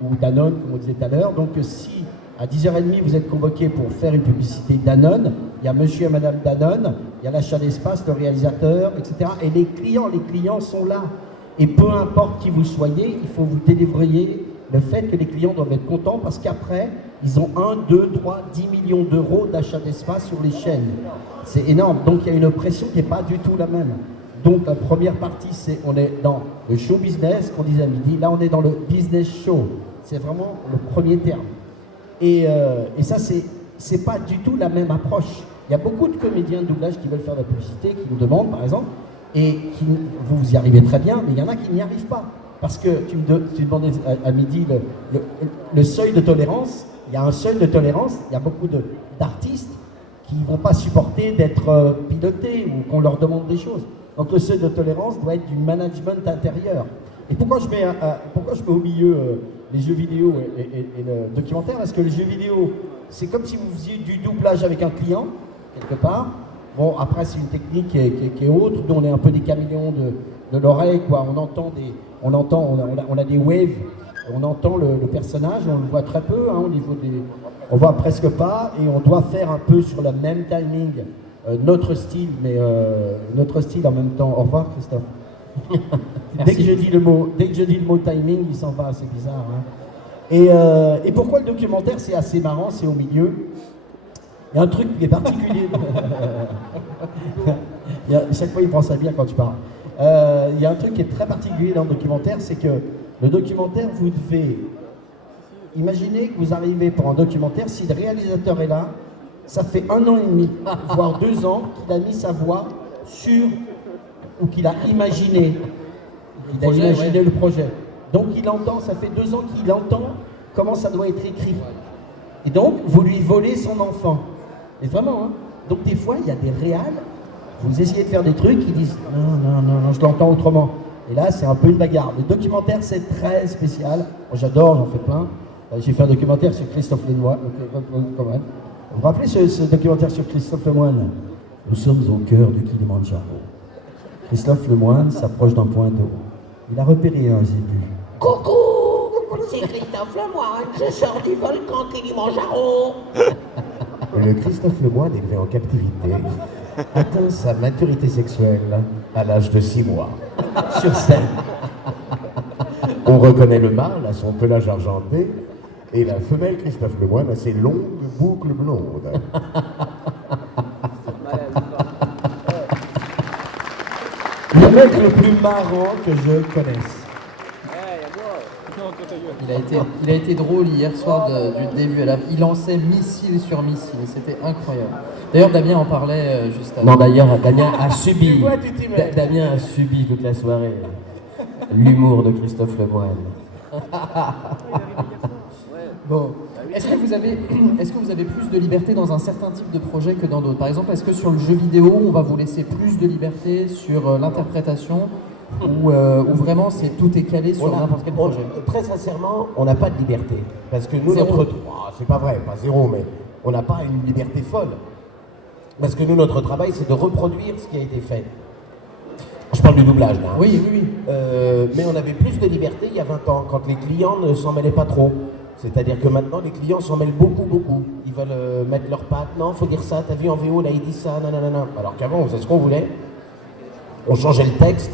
ou Danone, comme on disait tout à l'heure. Donc si à 10h30, vous êtes convoqué pour faire une publicité Danone, il y a monsieur et madame Danone, il y a l'achat d'espace, le réalisateur, etc. Et les clients sont là. Et peu importe qui vous soyez, il faut vous délivrer le fait que les clients doivent être contents parce qu'après, ils ont 1, 2, 3, 10 millions d'euros d'achat d'espace sur les chaînes. C'est énorme. Donc il y a une pression qui n'est pas du tout la même. Donc la première partie, on est dans le show business, qu'on disait à midi. Là, on est dans le business show. C'est vraiment le premier terme. Et ça, c'est pas du tout la même approche. Il y a beaucoup de comédiens de doublage qui veulent faire de la publicité, qui nous demandent, par exemple, et vous y arrivez très bien, mais il y en a qui n'y arrivent pas. Parce que tu demandais à midi le seuil de tolérance. Il y a un seuil de tolérance, il y a beaucoup d'artistes qui ne vont pas supporter d'être pilotés ou qu'on leur demande des choses. Donc le seuil de tolérance doit être du management intérieur. Et pourquoi je mets au milieu les jeux vidéo et le documentaire? Parce que le jeu vidéo, c'est comme si vous faisiez du doublage avec un client, quelque part. Bon, après, c'est une technique qui est autre. Nous, on est un peu des caméléons de l'oreille, quoi. On a des waves, on entend le personnage, on le voit très peu, hein, au niveau on voit presque pas, et on doit faire un peu sur le même timing notre style, mais notre style en même temps. Au revoir, Christophe. Dès que je dis le mot timing, il s'en va, c'est bizarre. Hein. Et pourquoi le documentaire, c'est assez marrant, c'est au milieu. Il y a un truc qui est particulier. Chaque fois, il pense à bien quand tu parles. Il y a un truc qui est très particulier dans le documentaire, c'est que le documentaire, vous devez imaginer que vous arrivez pour un documentaire, si le réalisateur est là, ça fait 1 an et demi, voire 2 ans qu'il a mis sa voix sur, ou qu'il a imaginé. Il a imaginé le projet. Donc il entend, ça fait 2 ans qu'il entend comment ça doit être écrit. Et donc, vous lui volez son enfant. Et vraiment, hein. Donc des fois, il y a des réals, vous essayez de faire des trucs, ils disent non, je l'entends autrement. Et là, c'est un peu une bagarre. Le documentaire, c'est très spécial. Moi, j'adore, j'en fais plein. J'ai fait un documentaire sur Christophe Lemoine. Vous vous rappelez ce documentaire sur Christophe Lemoine? Nous sommes au cœur du Kilimandjaro. Christophe Lemoine s'approche d'un point d'eau. Il a repéré un zébu. Coucou, c'est Christophe Lemoine, je sors du volcan Kilimandjaro. Le Christophe Lemoine, élevé en captivité, atteint sa maturité sexuelle à l'âge de 6 mois. Sur scène. On reconnaît le mâle à son pelage argenté et la femelle Christophe Lemoine à ses longues boucles blondes. Le mec le plus marrant que je connaisse. Il a été drôle hier soir du début à la fin. Il lançait missile sur missile, c'était incroyable. D'ailleurs, Damien en parlait juste avant. Non, d'ailleurs, Damien a subi. Toi, tu t'y mets. Damien a subi toute la soirée l'humour de Christophe Lemoine. Bon, est-ce que vous avez plus de liberté dans un certain type de projet que dans d'autres? Par exemple, est-ce que sur le jeu vidéo, on va vous laisser plus de liberté sur l'interprétation ou vraiment tout est calé sur n'importe quel projet? Très sincèrement, on n'a pas de liberté. Parce que nous, Zéro. c'est pas vrai, pas zéro, mais on n'a pas une liberté folle. Parce que nous, notre travail, c'est de reproduire ce qui a été fait. Je parle du doublage, là. Hein. Oui. Mais on avait plus de liberté il y a 20 ans, quand les clients ne s'en mêlaient pas trop. C'est-à-dire que maintenant, les clients s'en mêlent beaucoup. Ils veulent mettre leurs pattes. Non, faut dire ça, t'as vu en VO, là, il dit ça, nanana. Alors qu'avant, on faisait ce qu'on voulait. On changeait le texte.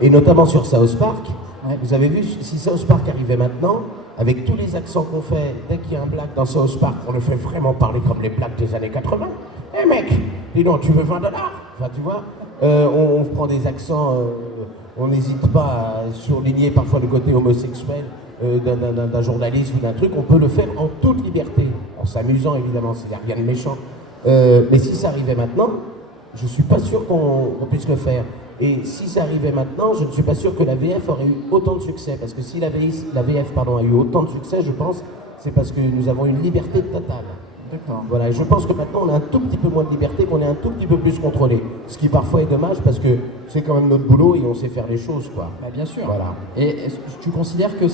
Et notamment sur South Park. Ouais. Vous avez vu, si South Park arrivait maintenant, avec tous les accents qu'on fait, dès qu'il y a un blague dans South Park, on le fait vraiment parler comme les blagues des années 80. Eh mec, dis donc, tu veux $20? Enfin, tu vois, on prend des accents, on n'hésite pas à surligner parfois le côté homosexuel d'un journaliste ou d'un truc. On peut le faire en toute liberté, en s'amusant évidemment, il n'y a rien de méchant. Mais si ça arrivait maintenant, je ne suis pas sûr qu'on puisse le faire. Et si ça arrivait maintenant, je ne suis pas sûr que la VF aurait eu autant de succès. Parce que si la VF a eu autant de succès, je pense, c'est parce que nous avons une liberté totale. D'accord. Voilà, et je pense que maintenant on a un tout petit peu moins de liberté, qu'on est un tout petit peu plus contrôlé. Ce qui parfois est dommage parce que c'est quand même notre boulot et on sait faire les choses, quoi. Bah, bien sûr. Voilà. Et est-ce que tu considères que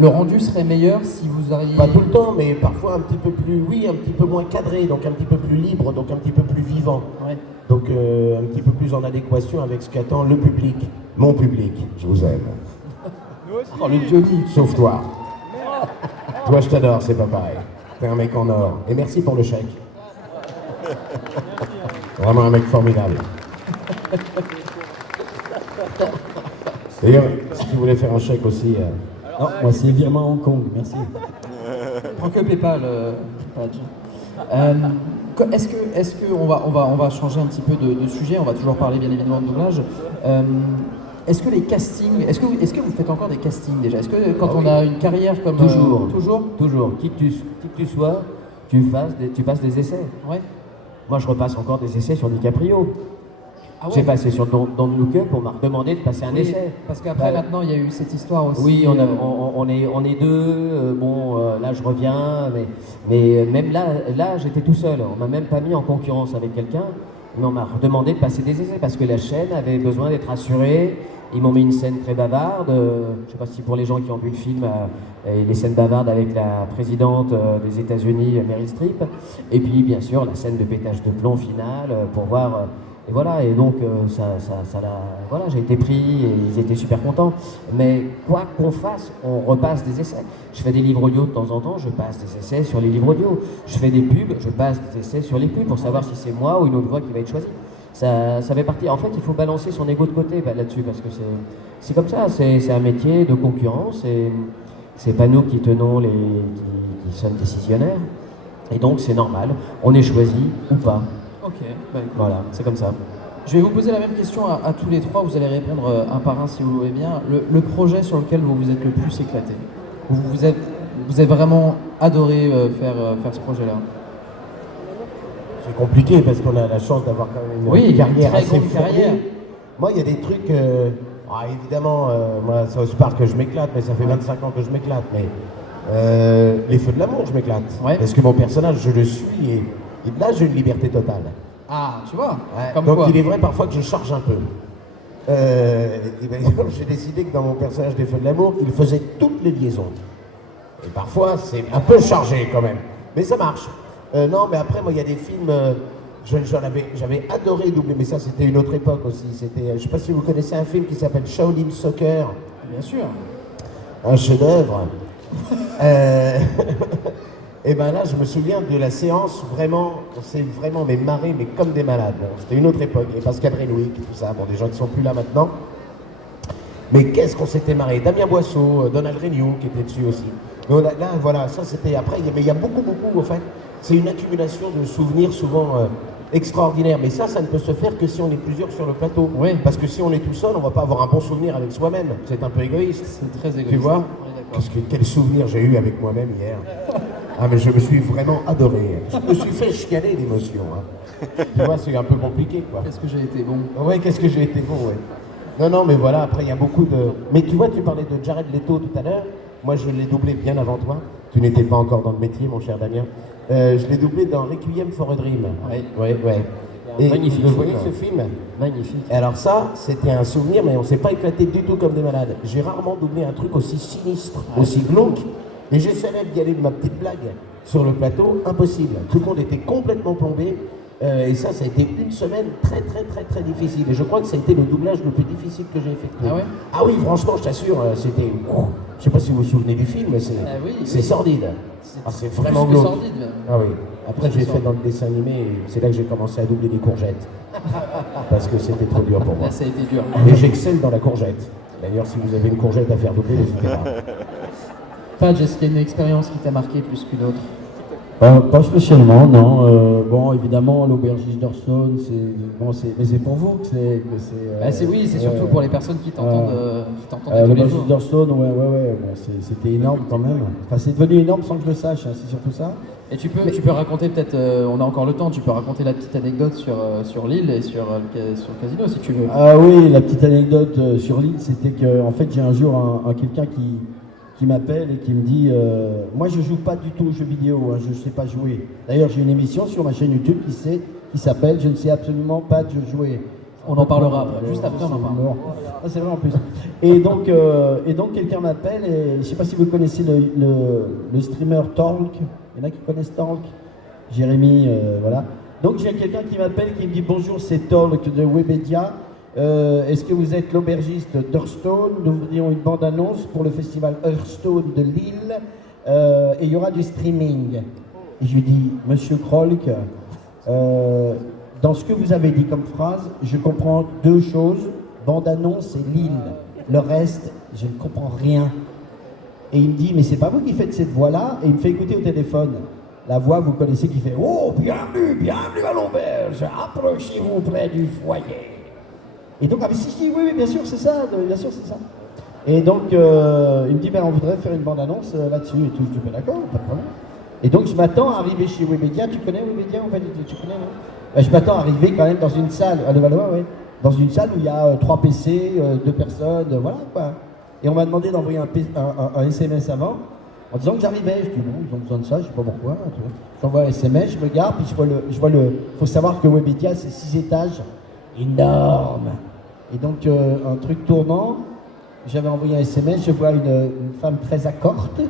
le rendu serait meilleur si vous arriviez... Pas tout le temps, mais parfois un petit peu plus, oui, un petit peu moins cadré, donc un petit peu plus libre, donc un petit peu plus vivant. Ouais. Donc un petit peu plus en adéquation avec ce qu'attend le public. Mon public, je vous aime. Oh, le Johnny. Sauf toi. Toi, je t'adore, c'est pas pareil. T'es un mec en or. Et merci pour le chèque. Vraiment un mec formidable. D'ailleurs, si tu voulais faire un chèque aussi... Non, moi c'est virement Hong Kong, merci. Prends que PayPal, Padge. Est-ce que on va changer un petit peu de sujet, on va toujours parler bien évidemment de doublage. Est-ce que les castings, est-ce que vous faites encore des castings déjà? Est-ce que quand on a une carrière comme... Toujours. Qui que tu sois, tu passes des essais. Ouais. Moi, je repasse encore des essais sur DiCaprio. Ah ouais. J'ai passé sur Don't Look Up, on m'a demandé de passer un Oui, essai. parce qu'après maintenant il y a eu cette histoire aussi. Oui, on est deux. Là je reviens, mais même là j'étais tout seul. On m'a même pas mis en concurrence avec quelqu'un, mais on m'a demandé de passer des essais parce que la chaîne avait besoin d'être assurée. Ils m'ont mis une scène très bavarde. Je sais pas si pour les gens qui ont vu le film, les scènes bavardes avec la présidente des États-Unis, Meryl Streep, et puis bien sûr la scène de pétage de plomb finale pour voir. Et voilà, et donc voilà, j'ai été pris et ils étaient super contents. Mais quoi qu'on fasse, on repasse des essais. Je fais des livres audio de temps en temps, je passe des essais sur les livres audio. Je fais des pubs, je passe des essais sur les pubs pour savoir si c'est moi ou une autre voix qui va être choisie. Ça fait partie. En fait, il faut balancer son ego de côté là-dessus parce que c'est comme ça. C'est un métier de concurrence et c'est pas nous qui tenons qui sommes décisionnaires. Et donc c'est normal. On est choisi ou pas. Ok, bah écoute. Voilà, c'est comme ça. Je vais vous poser la même question à tous les trois, vous allez répondre un par un si vous le voulez bien. Le projet sur lequel vous vous êtes le plus éclaté, vous avez vraiment adoré faire ce projet-là? C'est compliqué parce qu'on a la chance d'avoir quand même une carrière très assez grande carrière. fournie. Moi, il y a des trucs... évidemment, moi, South Park, je m'éclate, mais ça fait 25 ans que je m'éclate. Mais les Feux de l'amour, je m'éclate. Ouais. Parce que mon personnage, je le suis et là, j'ai une liberté totale. Ah, tu vois, Donc quoi. il est vrai parfois que je charge un peu. Et ben, j'ai décidé que dans mon personnage des Feux de l'amour, il faisait toutes les liaisons. Et parfois, c'est un peu chargé quand même. Mais ça marche. Non, mais après, moi, il y a des films... j'avais adoré doubler, mais ça, c'était une autre époque aussi. C'était, je ne sais pas si vous connaissez un film qui s'appelle Shaolin Soccer. Bien sûr. Un chef-d'œuvre. Et ben là, je me souviens de la séance, vraiment, on s'est vraiment marré, mais comme des malades. C'était une autre époque, et Pascal Renouic, tout ça, bon, des gens qui sont plus là maintenant. Mais qu'est-ce qu'on s'était marré. Damien Boisseau, Donald Renew qui était dessus aussi. Mais là, voilà, ça c'était après, mais il y a beaucoup, en fait. C'est une accumulation de souvenirs souvent extraordinaires. Mais ça ne peut se faire que si on est plusieurs sur le plateau. Oui. Parce que si on est tout seul, on va pas avoir un bon souvenir avec soi-même. C'est un peu égoïste. C'est très égoïste. Tu vois? Quel souvenir j'ai eu avec moi-même hier. Ah mais je me suis vraiment adoré. Je me suis fait chialer d'émotion. Hein. Tu vois, c'est un peu compliqué quoi. Qu'est-ce que j'ai été bon. Ouais, qu'est-ce que j'ai été bon, ouais. Non, mais voilà, après il y a beaucoup de... Mais tu vois, tu parlais de Jared Leto tout à l'heure. Moi je l'ai doublé bien avant toi. Tu n'étais pas encore dans le métier, mon cher Damien. Je l'ai doublé dans Requiem for a Dream. Ouais. Et Magnifique. vous voyez ce film? Magnifique. Et alors ça, c'était un souvenir, mais on s'est pas éclaté du tout comme des malades. J'ai rarement doublé un truc aussi sinistre, aussi glauque. Et j'essayais d'y aller de ma petite blague sur le plateau, impossible. Tout le monde était complètement plombé. Et ça a été une semaine très difficile. Et je crois que ça a été le doublage le plus difficile que j'ai effectué. Ah ouais? Ah oui, franchement, je t'assure, c'était... Je sais pas si vous vous souvenez du film, mais c'est sordide. C'est vraiment plus que glauque. sordide, même. Ah oui. Après, j'ai fait dans le dessin animé, et c'est là que j'ai commencé à doubler des courgettes. Parce que c'était trop dur pour moi. Là, ça a été dur. Et j'excelle dans la courgette. D'ailleurs, si vous avez une courgette à faire doubler, n'hésitez pas. Padge, est-ce qu'il y a une expérience qui t'a marqué plus qu'une autre? Pas spécialement, non. Bon, évidemment, l'aubergiste d'Hearthstone, mais c'est pour vous que c'est. Oui, c'est surtout pour les personnes qui t'entendent tous les l'aubergiste jours. d'Hearthstone, ouais. Bon, c'était énorme quand même. Enfin, c'est devenu énorme sans que je le sache, hein, c'est surtout ça. Et tu peux raconter peut-être, on a encore le temps, tu peux raconter la petite anecdote sur l'île et sur le casino si tu veux. Ah oui, la petite anecdote sur l'île, c'était que en fait j'ai un jour quelqu'un qui m'appelle et qui me dit moi je joue pas du tout aux jeux vidéo, hein, je sais pas jouer. D'ailleurs j'ai une émission sur ma chaîne YouTube qui s'appelle Je ne sais absolument pas de jouer. On en parlera après, juste après on en parlera. Ah, c'est vrai en plus. Et donc quelqu'un m'appelle et je sais pas si vous connaissez le streamer Talk. Il y en a qui connaissent Talk. Jérémy, voilà. Donc j'ai quelqu'un qui m'appelle qui me dit bonjour, c'est Talk de Webedia. Est-ce que vous êtes l'aubergiste d'Hearthstone? Nous ferions une bande-annonce pour le festival Hearthstone de Lille et il y aura du streaming. Et je lui dis, Monsieur Krolk, dans ce que vous avez dit comme phrase, je comprends deux choses, bande-annonce et Lille. Le reste, je ne comprends rien. Et il me dit, mais c'est pas vous qui faites cette voix-là? Et il me fait écouter au téléphone. La voix, vous connaissez, qui fait, oh, bienvenue à l'auberge, approchez-vous près du foyer. Et donc, si, oui, bien sûr, c'est ça, Et donc, il me dit, on voudrait faire une bande-annonce là-dessus et tout. Je dis, d'accord, pas de problème. Et donc, je m'attends à arriver chez Webedia. Tu connais Webedia en fait? Tu connais, non? Je m'attends à arriver quand même dans une salle, à Levallois, ouais. Dans une salle où il y a 3 PC, 2 personnes, voilà quoi. Et on m'a demandé d'envoyer un SMS avant, en disant que j'arrivais. Je dis, bon, ils ont besoin de ça, je sais pas pourquoi. J'envoie un SMS, je me garde, puis je vois le. Faut savoir que Webedia, c'est 6 étages. Énorme. Et donc un truc tournant, j'avais envoyé un SMS, je vois une femme très accorte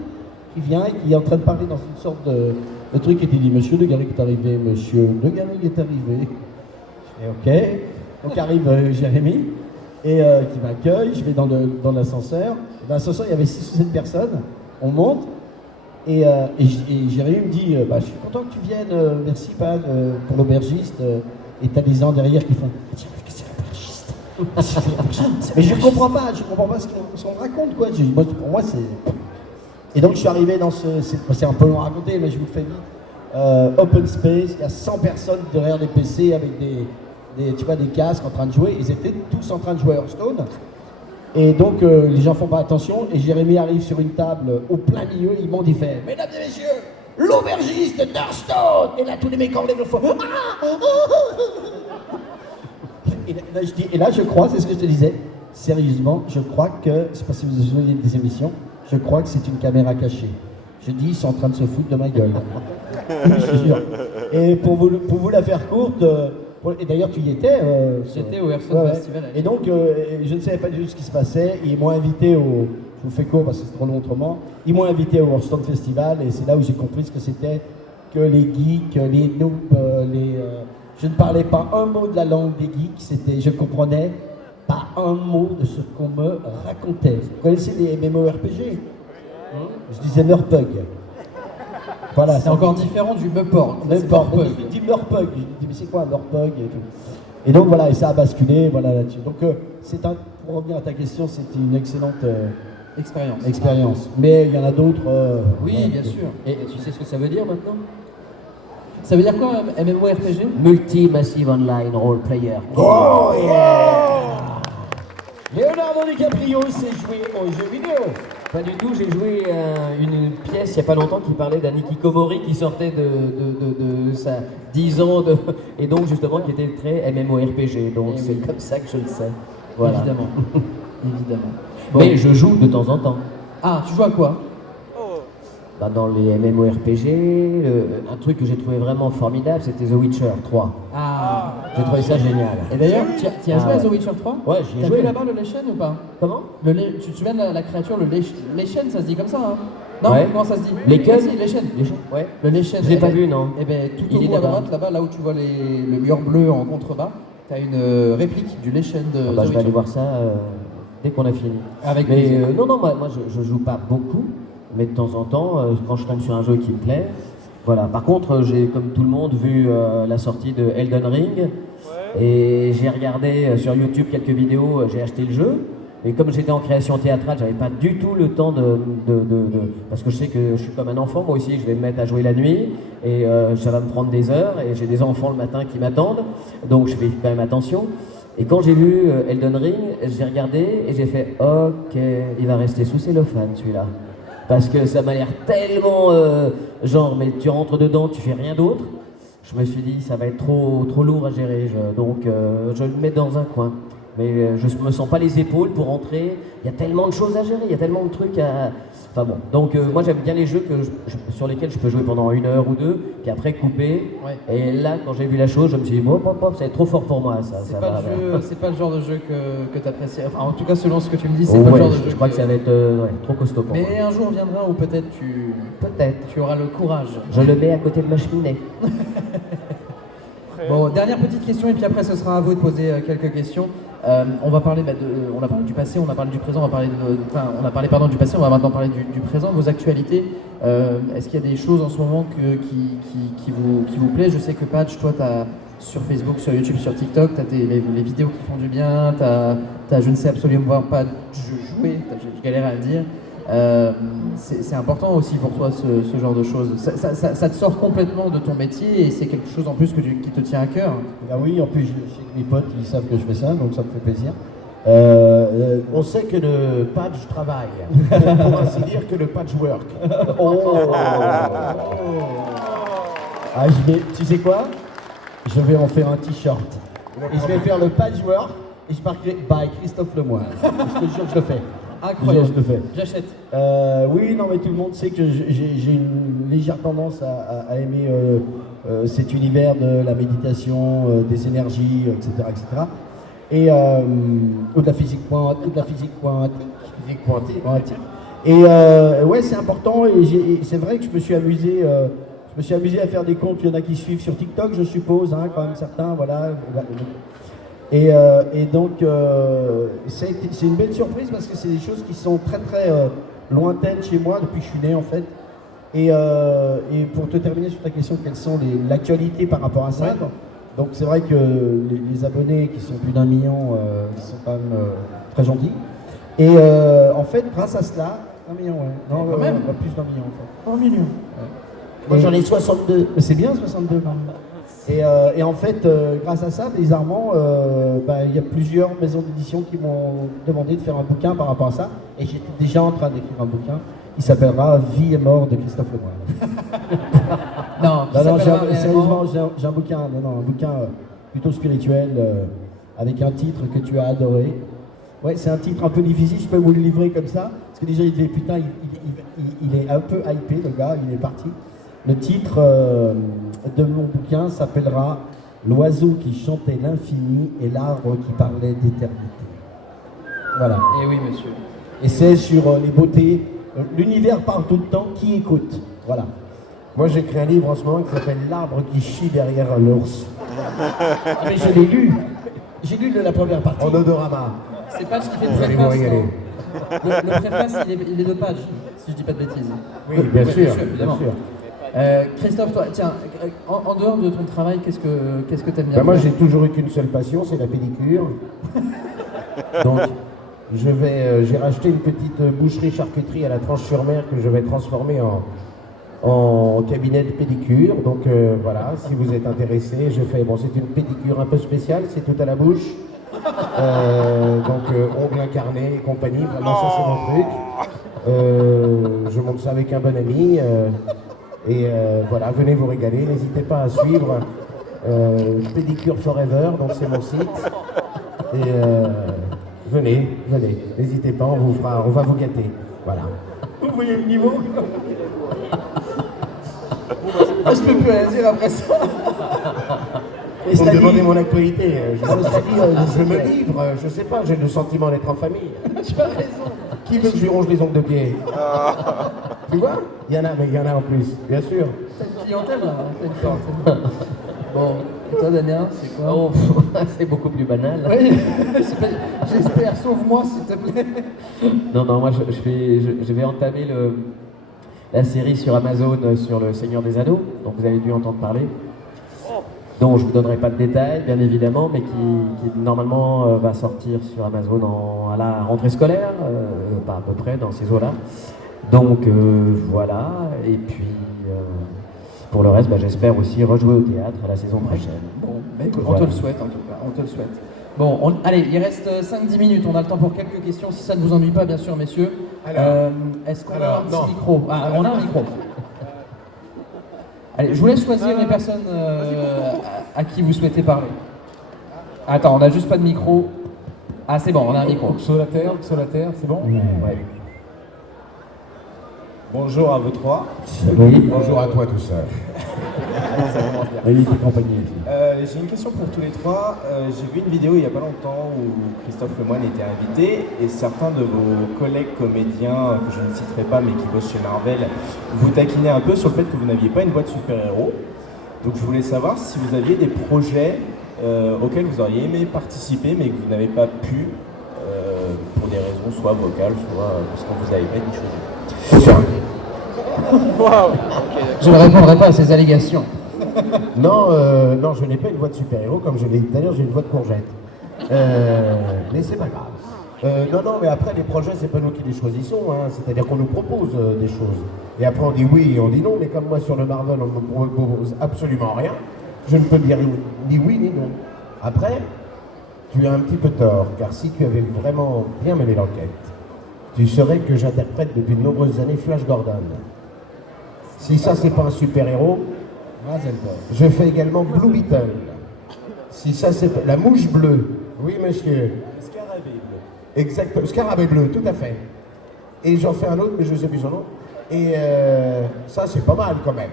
qui vient et qui est en train de parler dans une sorte de truc et qui dit Monsieur De Garrigue est arrivé, Monsieur De Garrigue est arrivé. Je fais OK. Donc arrive Jérémy et qui m'accueille, je vais dans l'ascenseur. Dans l'ascenseur il y avait 6 ou 7 personnes, on monte et Jérémy me dit je suis content que tu viennes, merci pas pour l'aubergiste. Et t'as des gens derrière qui font mais je comprends pas ce qu'on raconte quoi. Pour moi c'est. Et donc je suis arrivé dans c'est un peu long à raconter mais je vous le fais vite. Open space, il y a 100 personnes derrière des PC avec des casques en train de jouer. Ils étaient tous en train de jouer à Hearthstone. Et donc les gens font pas attention et Jérémy arrive sur une table au plein milieu, il monte, il fait mesdames et messieurs, l'aubergiste d'Hearthstone. Et là tous les mecs enlèvent le feu. Et là je crois, c'est ce que je te disais, sérieusement, je crois que, je sais pas si vous vous souvenez des émissions, je crois que c'est une caméra cachée. Je dis, ils sont en train de se foutre de ma gueule. Je te jure. Et pour vous la faire courte, et d'ailleurs tu y étais. J'étais au Hearthstone Festival. Et donc je ne savais pas du tout ce qui se passait, ils m'ont invité vous fais court parce que c'est trop long autrement. Ils m'ont invité au Worldstone Festival et c'est là où j'ai compris ce que c'était que les geeks, les noobs, je ne parlais pas un mot de la langue des geeks, je comprenais pas un mot de ce qu'on me racontait. Vous connaissez les MMORPG? Je disais Murpug. Voilà, C'est encore différent du Meuporg. Murpug. Je dis Murpug. Je dis mais c'est quoi un Murpug et tout. Et donc voilà, et ça a basculé voilà, là-dessus. Donc pour revenir à ta question, c'était une excellente expérience. Mais il y en a d'autres. Oui, bien sûr. Et tu sais ce que ça veut dire maintenant? Ça veut dire quoi, MMORPG? Multi-Massive Online Role Player. Oh yeah! Leonardo DiCaprio s'est joué aux jeux vidéo. Pas du tout, j'ai joué une pièce il n'y a pas longtemps qui parlait d'un Hikikomori qui sortait de sa 10 ans et donc justement qui était très MMORPG, donc c'est comme ça que je le sais. Voilà. Évidemment. Évidemment. Bon. Mais je joue de temps en temps. Ah, tu joues à quoi? Bah, dans les MMORPG, un truc que j'ai trouvé vraiment formidable, c'était The Witcher 3. Ah. J'ai trouvé ça génial. Et d'ailleurs, tu as joué à The Witcher 3? Ouais, j'y ai T'as joué. vu là-bas le Lechen ou pas? Comment? Tu te souviens de la créature, le Lechen, ça se dit comme ça, hein? Non, Ouais. comment ça se dit? Lesquels? Si, Lechen. Ouais. Le Lechen. Je l'ai pas vu, non. Eh ben, tout Il au est bout à là-bas. droite, là-bas, là où tu vois le mur bleu en contrebas, t'as une réplique du Lechen de Ah bah, The je vais Witcher. aller voir ça dès qu'on a fini. Avec Mais plaisir. non, moi je joue pas beaucoup, mais de temps en temps, quand je tombe sur un jeu qui me plaît, voilà. Par contre, j'ai comme tout le monde vu la sortie de Elden Ring, et j'ai regardé sur YouTube quelques vidéos, j'ai acheté le jeu, et comme j'étais en création théâtrale, j'avais pas du tout le temps parce que je sais que je suis comme un enfant, moi aussi je vais me mettre à jouer la nuit, et ça va me prendre des heures, et j'ai des enfants le matin qui m'attendent, donc je fais quand même attention. Et quand j'ai vu Elden Ring, j'ai regardé et j'ai fait ok, il va rester sous cellophane celui-là. Parce que ça m'a l'air tellement genre, mais tu rentres dedans, tu fais rien d'autre. Je me suis dit, ça va être trop lourd à gérer, donc je le mets dans un coin. Mais je me sens pas les épaules pour rentrer. Il y a tellement de choses à gérer, il y a tellement de trucs à. Enfin bon, donc moi j'aime bien les jeux sur lesquels je peux jouer pendant 1 heure ou 2, puis après couper. Ouais. Et là, quand j'ai vu la chose, je me suis dit, hop, ça va être trop fort pour moi. C'est pas le genre de jeu que tu apprécies. Enfin, en tout cas, selon ce que tu me dis, c'est pas le genre de jeu. Je crois que ça va être trop costaud pour moi. Mais un jour viendra où peut-être tu auras le courage. Je le mets à côté de ma cheminée. Bon, dernière petite question, et puis après, ce sera à vous de poser quelques questions. On va parler on a parlé du passé, on a parlé du présent, on a parlé du passé, on va maintenant parler du présent, vos actualités. Est-ce qu'il y a des choses en ce moment qui vous plaisent? Je sais que Patch, toi, sur Facebook, sur YouTube, sur TikTok, tu as les vidéos qui font du bien, tu as je ne sais absolument pas jouer, je galère à le dire. C'est important aussi pour toi ce genre de choses. Ça te sort complètement de ton métier et c'est quelque chose en plus qui te tient à cœur. Ah oui, en plus, je sais que mes potes, ils savent que je fais ça, donc ça me fait plaisir. On sait que le patch travaille, pour ainsi dire que le patchwork. Ah, tu sais quoi? Je vais en faire un t-shirt. Et je vais faire le patchwork et je marquerai by Christophe Lemoine. Je te jure que je le fais. Incroyable. Je le fais. J'achète. Oui, non, mais tout le monde sait que j'ai une légère tendance à aimer cet univers de la méditation, des énergies, etc., etc. Et ou de la physique quantique. Et ouais, c'est important. Et c'est vrai que je me suis amusé à faire des comptes. Il y en a qui suivent sur TikTok, je suppose, hein, quand même certains, voilà. Et donc, c'est une belle surprise parce que c'est des choses qui sont très très lointaines chez moi depuis que je suis né en fait. Et pour te terminer sur ta question, quelles sont l'actualité par rapport à ça? Ouais. Donc c'est vrai que les abonnés qui sont plus d'1 million, ils sont quand même très gentils. Et en fait, grâce à cela, 1 million, ouais. Non, quand même. plus d'1 million en fait. 1 million. Moi j'en ai 62. Mais c'est bien 62 quand même. Et en fait, grâce à ça, bizarrement, il y a plusieurs maisons d'édition qui m'ont demandé de faire un bouquin par rapport à ça. Et j'étais déjà en train d'écrire un bouquin qui s'appellera Vie et mort de Christophe Lemoine. Non, sérieusement, j'ai un bouquin, un bouquin plutôt spirituel, avec un titre que tu as adoré. Ouais, c'est un titre un peu difficile, je peux vous le livrer comme ça. Parce que déjà, il disait, putain, il est un peu hypé, le gars, il est parti. Le titre de mon bouquin s'appellera L'oiseau qui chantait l'infini et l'arbre qui parlait d'éternité. Voilà. Et oui, monsieur. Et c'est sur les beautés. L'univers parle tout le temps, qui écoute. Voilà. Moi, j'écris un livre en ce moment qui s'appelle L'arbre qui chie derrière l'ours. Ah, mais je l'ai lu. J'ai lu la première partie. En odorama. C'est pas ce qui fait Vous le allez vous préface. régaler. Non. Le préface, il est 2 pages, si je dis pas de bêtises. Oui, bien sûr, évidemment. bien sûr. Christophe, toi, tiens, en dehors de ton travail, qu'est-ce que t'aimes bien Ben moi, faire j'ai toujours eu qu'une seule passion, c'est la pédicure. Donc, j'ai racheté une petite boucherie-charcuterie à la Tranche-sur-Mer que je vais transformer en cabinet de pédicure. Donc voilà, si vous êtes intéressé, c'est une pédicure un peu spéciale, c'est tout à la bouche. Ongles incarnés et compagnie, vraiment ça c'est mon truc. Je monte ça avec un bon ami. Voilà, venez vous régaler, n'hésitez pas à suivre Pédicure Forever, donc c'est mon site. Et venez, n'hésitez pas, on va vous gâter. Voilà. Vous voyez le niveau? Je peux plus rien dire après ça. Et Vous me c'est-à-dire- demandez mon actualité, je me c'est- livre, je sais pas, j'ai le sentiment d'être en famille. Tu as raison. Qui veut que je lui ronge les ongles de pied? Tu vois? Il y en a en plus, bien sûr. T'as une clientèle là, t'as une clientèle. Bon, et toi Damien, c'est quoi? Oh, c'est beaucoup plus banal. Oui, j'espère, sauve-moi s'il te plaît. Non, moi je vais entamer la série sur Amazon sur le Seigneur des Anneaux, donc vous avez dû entendre parler. Dont je ne vous donnerai pas de détails, bien évidemment, mais qui normalement va sortir sur Amazon à la rentrée scolaire, pas à peu près dans ces eaux-là. Donc voilà, et puis pour le reste, j'espère aussi rejouer au théâtre à la saison prochaine. Bon, bah écoute, on Voilà. te le souhaite en tout cas, on te le souhaite. Bon, allez, il reste 5-10 minutes, on a le temps pour quelques questions, si ça ne vous ennuie pas, bien sûr, messieurs. Alors, est-ce qu'on a alors, un petit non. micro? Ah, on a un micro. Allez, je vous laisse choisir les personnes à qui vous souhaitez parler. Attends, on n'a juste pas de micro. Ah, c'est bon, on a un micro. Solater, c'est bon? Ouais. Bonjour à vous trois. Oui. Bonjour à toi tout seul. Magnifique compagnie. J'ai une question pour tous les trois. J'ai vu une vidéo il n'y a pas longtemps où Christophe Lemoine était invité et certains de vos collègues comédiens, que je ne citerai pas mais qui bossent chez Marvel, vous taquinaient un peu sur le fait que vous n'aviez pas une voix de super-héros. Donc je voulais savoir si vous aviez des projets auxquels vous auriez aimé participer mais que vous n'avez pas pu pour des raisons soit vocales, soit parce qu'on vous avait pas dit choses. C'est sûr. Je ne répondrai pas à ces allégations. Non, je n'ai pas une voix de super-héros, comme je l'ai dit tout à l'heure, j'ai une voix de courgette. Mais c'est pas grave. Non, mais après, les projets, c'est pas nous qui les choisissons, hein. C'est-à-dire qu'on nous propose des choses. Et après, on dit oui et on dit non, mais comme moi, sur le Marvel, on ne me propose absolument rien, je ne peux dire ni oui ni non. Après, tu as un petit peu tort, car si tu avais vraiment bien mené l'enquête, tu saurais que j'interprète depuis de nombreuses années Flash Gordon. Si ça, c'est pas un super-héros, je fais également Blue Beetle. Si ça, c'est la mouche bleue. Oui, monsieur. Scarabée bleu. Exact. Scarabée bleu, tout à fait. Et j'en fais un autre, mais je ne sais plus son nom. Et ça, c'est pas mal quand même.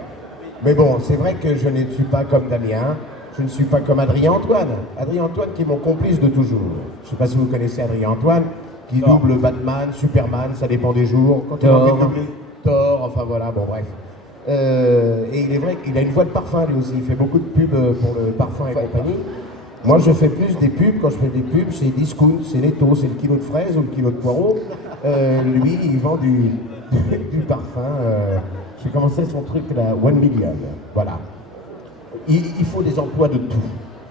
Mais bon, c'est vrai que je ne suis pas comme Damien. Je ne suis pas comme Adrien Antoine. Adrien Antoine qui est mon complice de toujours. Je ne sais pas si vous connaissez Adrien Antoine, qui double Batman, Superman, ça dépend des jours. Quand il a envie de doubler Thor, enfin voilà, bon bref. Et il est vrai qu'il a une voix de parfum lui aussi, il fait beaucoup de pubs pour le parfum et compagnie. Moi je fais plus des pubs, quand je fais des pubs c'est discount, c'est netto, c'est le kilo de fraises ou le kilo de poireaux. Lui il vend du parfum, j'ai commencé son truc là, 1 million, voilà. Il faut des emplois de tout,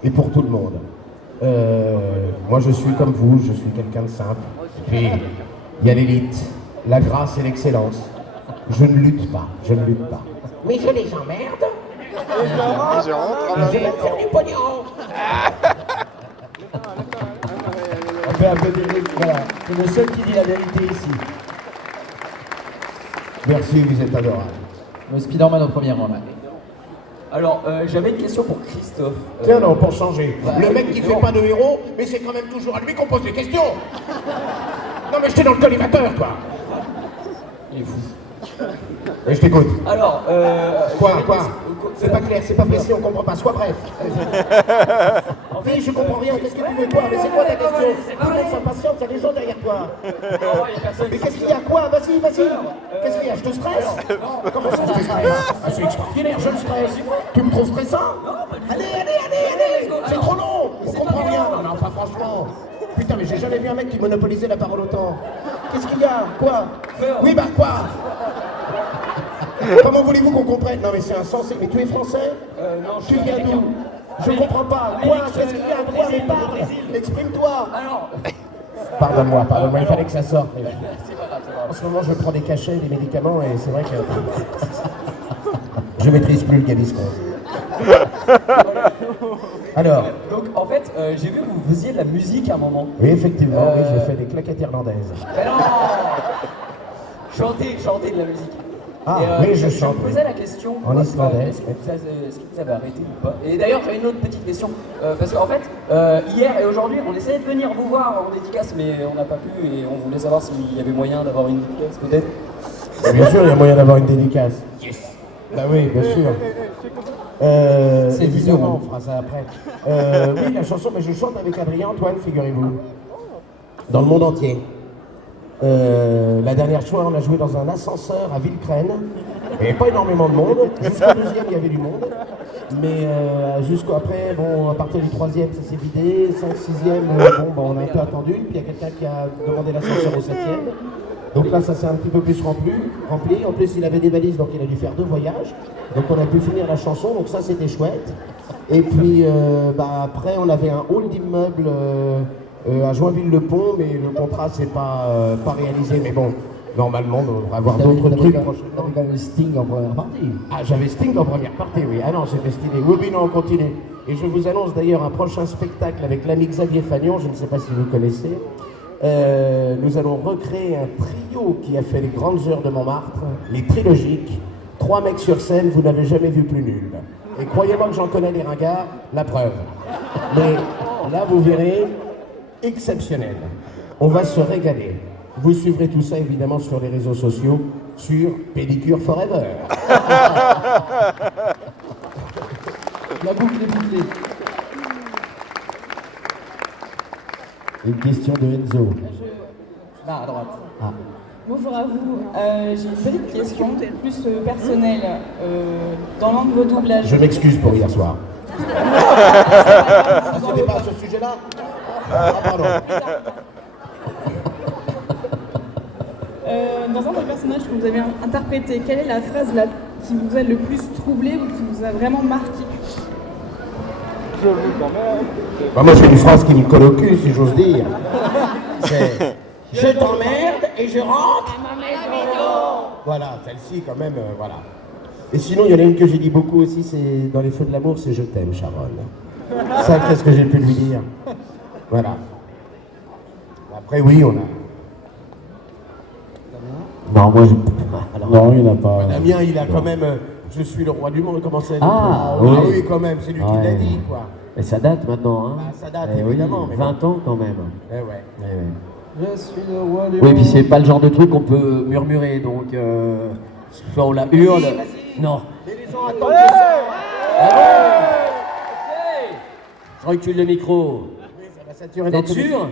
et pour tout le monde. Moi je suis comme vous, je suis quelqu'un de simple. Et puis il y a l'élite, la grâce et l'excellence. Je ne lutte pas, Mais je les emmerde. Je vais me faire du pognon. On fait un peu de... Voilà. C'est le seul qui dit la vérité ici. Merci, vous êtes adorable. Le Spider-Man au premier rang là. Alors, j'avais une question pour Christophe. Tiens, non, pour changer. Le mec qui fait pas de héros, mais c'est quand même toujours à lui qu'on pose des questions. Non, mais j'étais dans le collimateur, toi. Il est fou. Et je t'écoute. Alors, Quoi, j'avais une quoi question. C'est pas clair, c'est pas précis, on comprend pas. Sois bref. Oui, je comprends rien. Qu'est-ce que tu veux quoi? Mais c'est quoi ta question? Tout le monde s'impatiente, il y a des gens derrière toi. Mais qu'est-ce qu'il y a quoi? Vas-y. Qu'est-ce qu'il y a? Je te stresse? Comment ça, je te stresse? Ah, c'est extraordinaire, je me stresse. Tu me trouves stressant? Allez. C'est trop long. On comprend rien. Non, enfin, franchement. Putain, mais j'ai jamais vu un mec qui monopolisait la parole autant. Qu'est-ce qu'il y a? Quoi? Oui, bah quoi? Comment voulez-vous qu'on comprenne? Non mais c'est insensé. Mais tu es français? Non, Tu viens d'où? Je comprends pas. Quoi? Qu'est-ce qu'il y a? Quoi? Mais parle. Exprime-toi. Alors, Pardonne-moi. Il fallait que ça sorte. En ce moment, je prends des cachets, des médicaments, et c'est vrai que je maîtrise plus le Gaviscon. Alors, donc en fait, j'ai vu que vous faisiez de la musique à un moment. oui, effectivement, oui, j'ai fait des claquettes irlandaises. Mais non Chanter de la musique. Ah, oui, je chante. Je me posais la question. En islandais. Est-ce que vous avez arrêté ou pas? Et d'ailleurs, j'avais une autre petite question. Parce qu'en fait, hier et aujourd'hui, on essayait de venir vous voir en dédicace, mais on n'a pas pu et on voulait savoir s'il y avait moyen d'avoir une dédicace peut-être. Bien sûr, il y a moyen d'avoir une dédicace. Yes. Bah oui, bien sûr. C'est évidemment, on fera ça après. Oui, la chanson, mais je chante avec Adrien Antoine, figurez-vous. Dans le monde entier. La dernière fois, on a joué dans un ascenseur à Villecrène. Il n'y avait pas énormément de monde. Jusqu'au deuxième, il y avait du monde. Mais jusqu'après, bon, à partir du troisième, ça s'est vidé. 5, 6e, on a un peu attendu. Puis il y a quelqu'un qui a demandé l'ascenseur au 7e. Donc là, ça s'est un petit peu plus rempli. En plus, il avait des valises, donc il a dû faire 2 voyages. Donc on a pu finir la chanson, donc ça, c'était chouette. Et puis, après, on avait un hall d'immeuble à Joinville-le-Pont, mais le contrat s'est pas réalisé. Mais bon, normalement, on devrait avoir d'autres trucs prochainement. T'avais quand même Sting en première partie. Ah, j'avais Sting en première partie, oui. Ah non, c'était stylé. Oui, non, on continue. Et je vous annonce d'ailleurs un prochain spectacle avec l'ami Xavier Fagnon, je ne sais pas si vous connaissez. Nous allons recréer un trio qui a fait les grandes heures de Montmartre, les trilogiques. 3 mecs sur scène, vous n'avez jamais vu plus nul. Et croyez-moi que j'en connais les ringards, la preuve. Mais là, vous verrez, exceptionnel. On va se régaler. Vous suivrez tout ça évidemment sur les réseaux sociaux, sur Pédicure Forever. La boucle est bouclée. Une question de Enzo. Là, à droite. Bonjour à vous. J'ai une petite question, plus personnelle. Dans l'un de vos doublages. Je m'excuse pour hier soir. Ah, c'était pas à ce sujet-là? Ah, pardon. Dans un des personnages que vous avez interprété, quelle est la phrase qui vous a le plus troublé ou qui vous a vraiment marqué? Bah, moi j'ai une phrase qui me colle au cul, si j'ose dire. C'est « Je t'emmerde et je rentre à ma maison ». Voilà, celle-ci quand même, voilà. Et sinon, il y en a une que j'ai dit beaucoup aussi, c'est dans Les Feux de l'amour, c'est « Je t'aime, Sharon ». Ça, qu'est-ce que j'ai pu lui dire? Voilà. Après, oui, on a... Non, moi, Non, il n'y en a pas. Damien, il a quand même Je suis le roi du monde, comment ça dit? Ah, oui. oui. Oui, quand même, c'est lui qui l'a dit, quoi. Et ça date maintenant, hein? Bah, ça date, Eh évidemment. Oui, mais 20 ans quand même. Eh ouais. Eh ouais. Je suis le roi du Oui, puis c'est pas le genre de truc qu'on peut murmurer, donc soit on la hurle. Non. Et les gens attendent que ça. Je recule le micro. Oui, ça va saturer dans T'es tous les- sûr?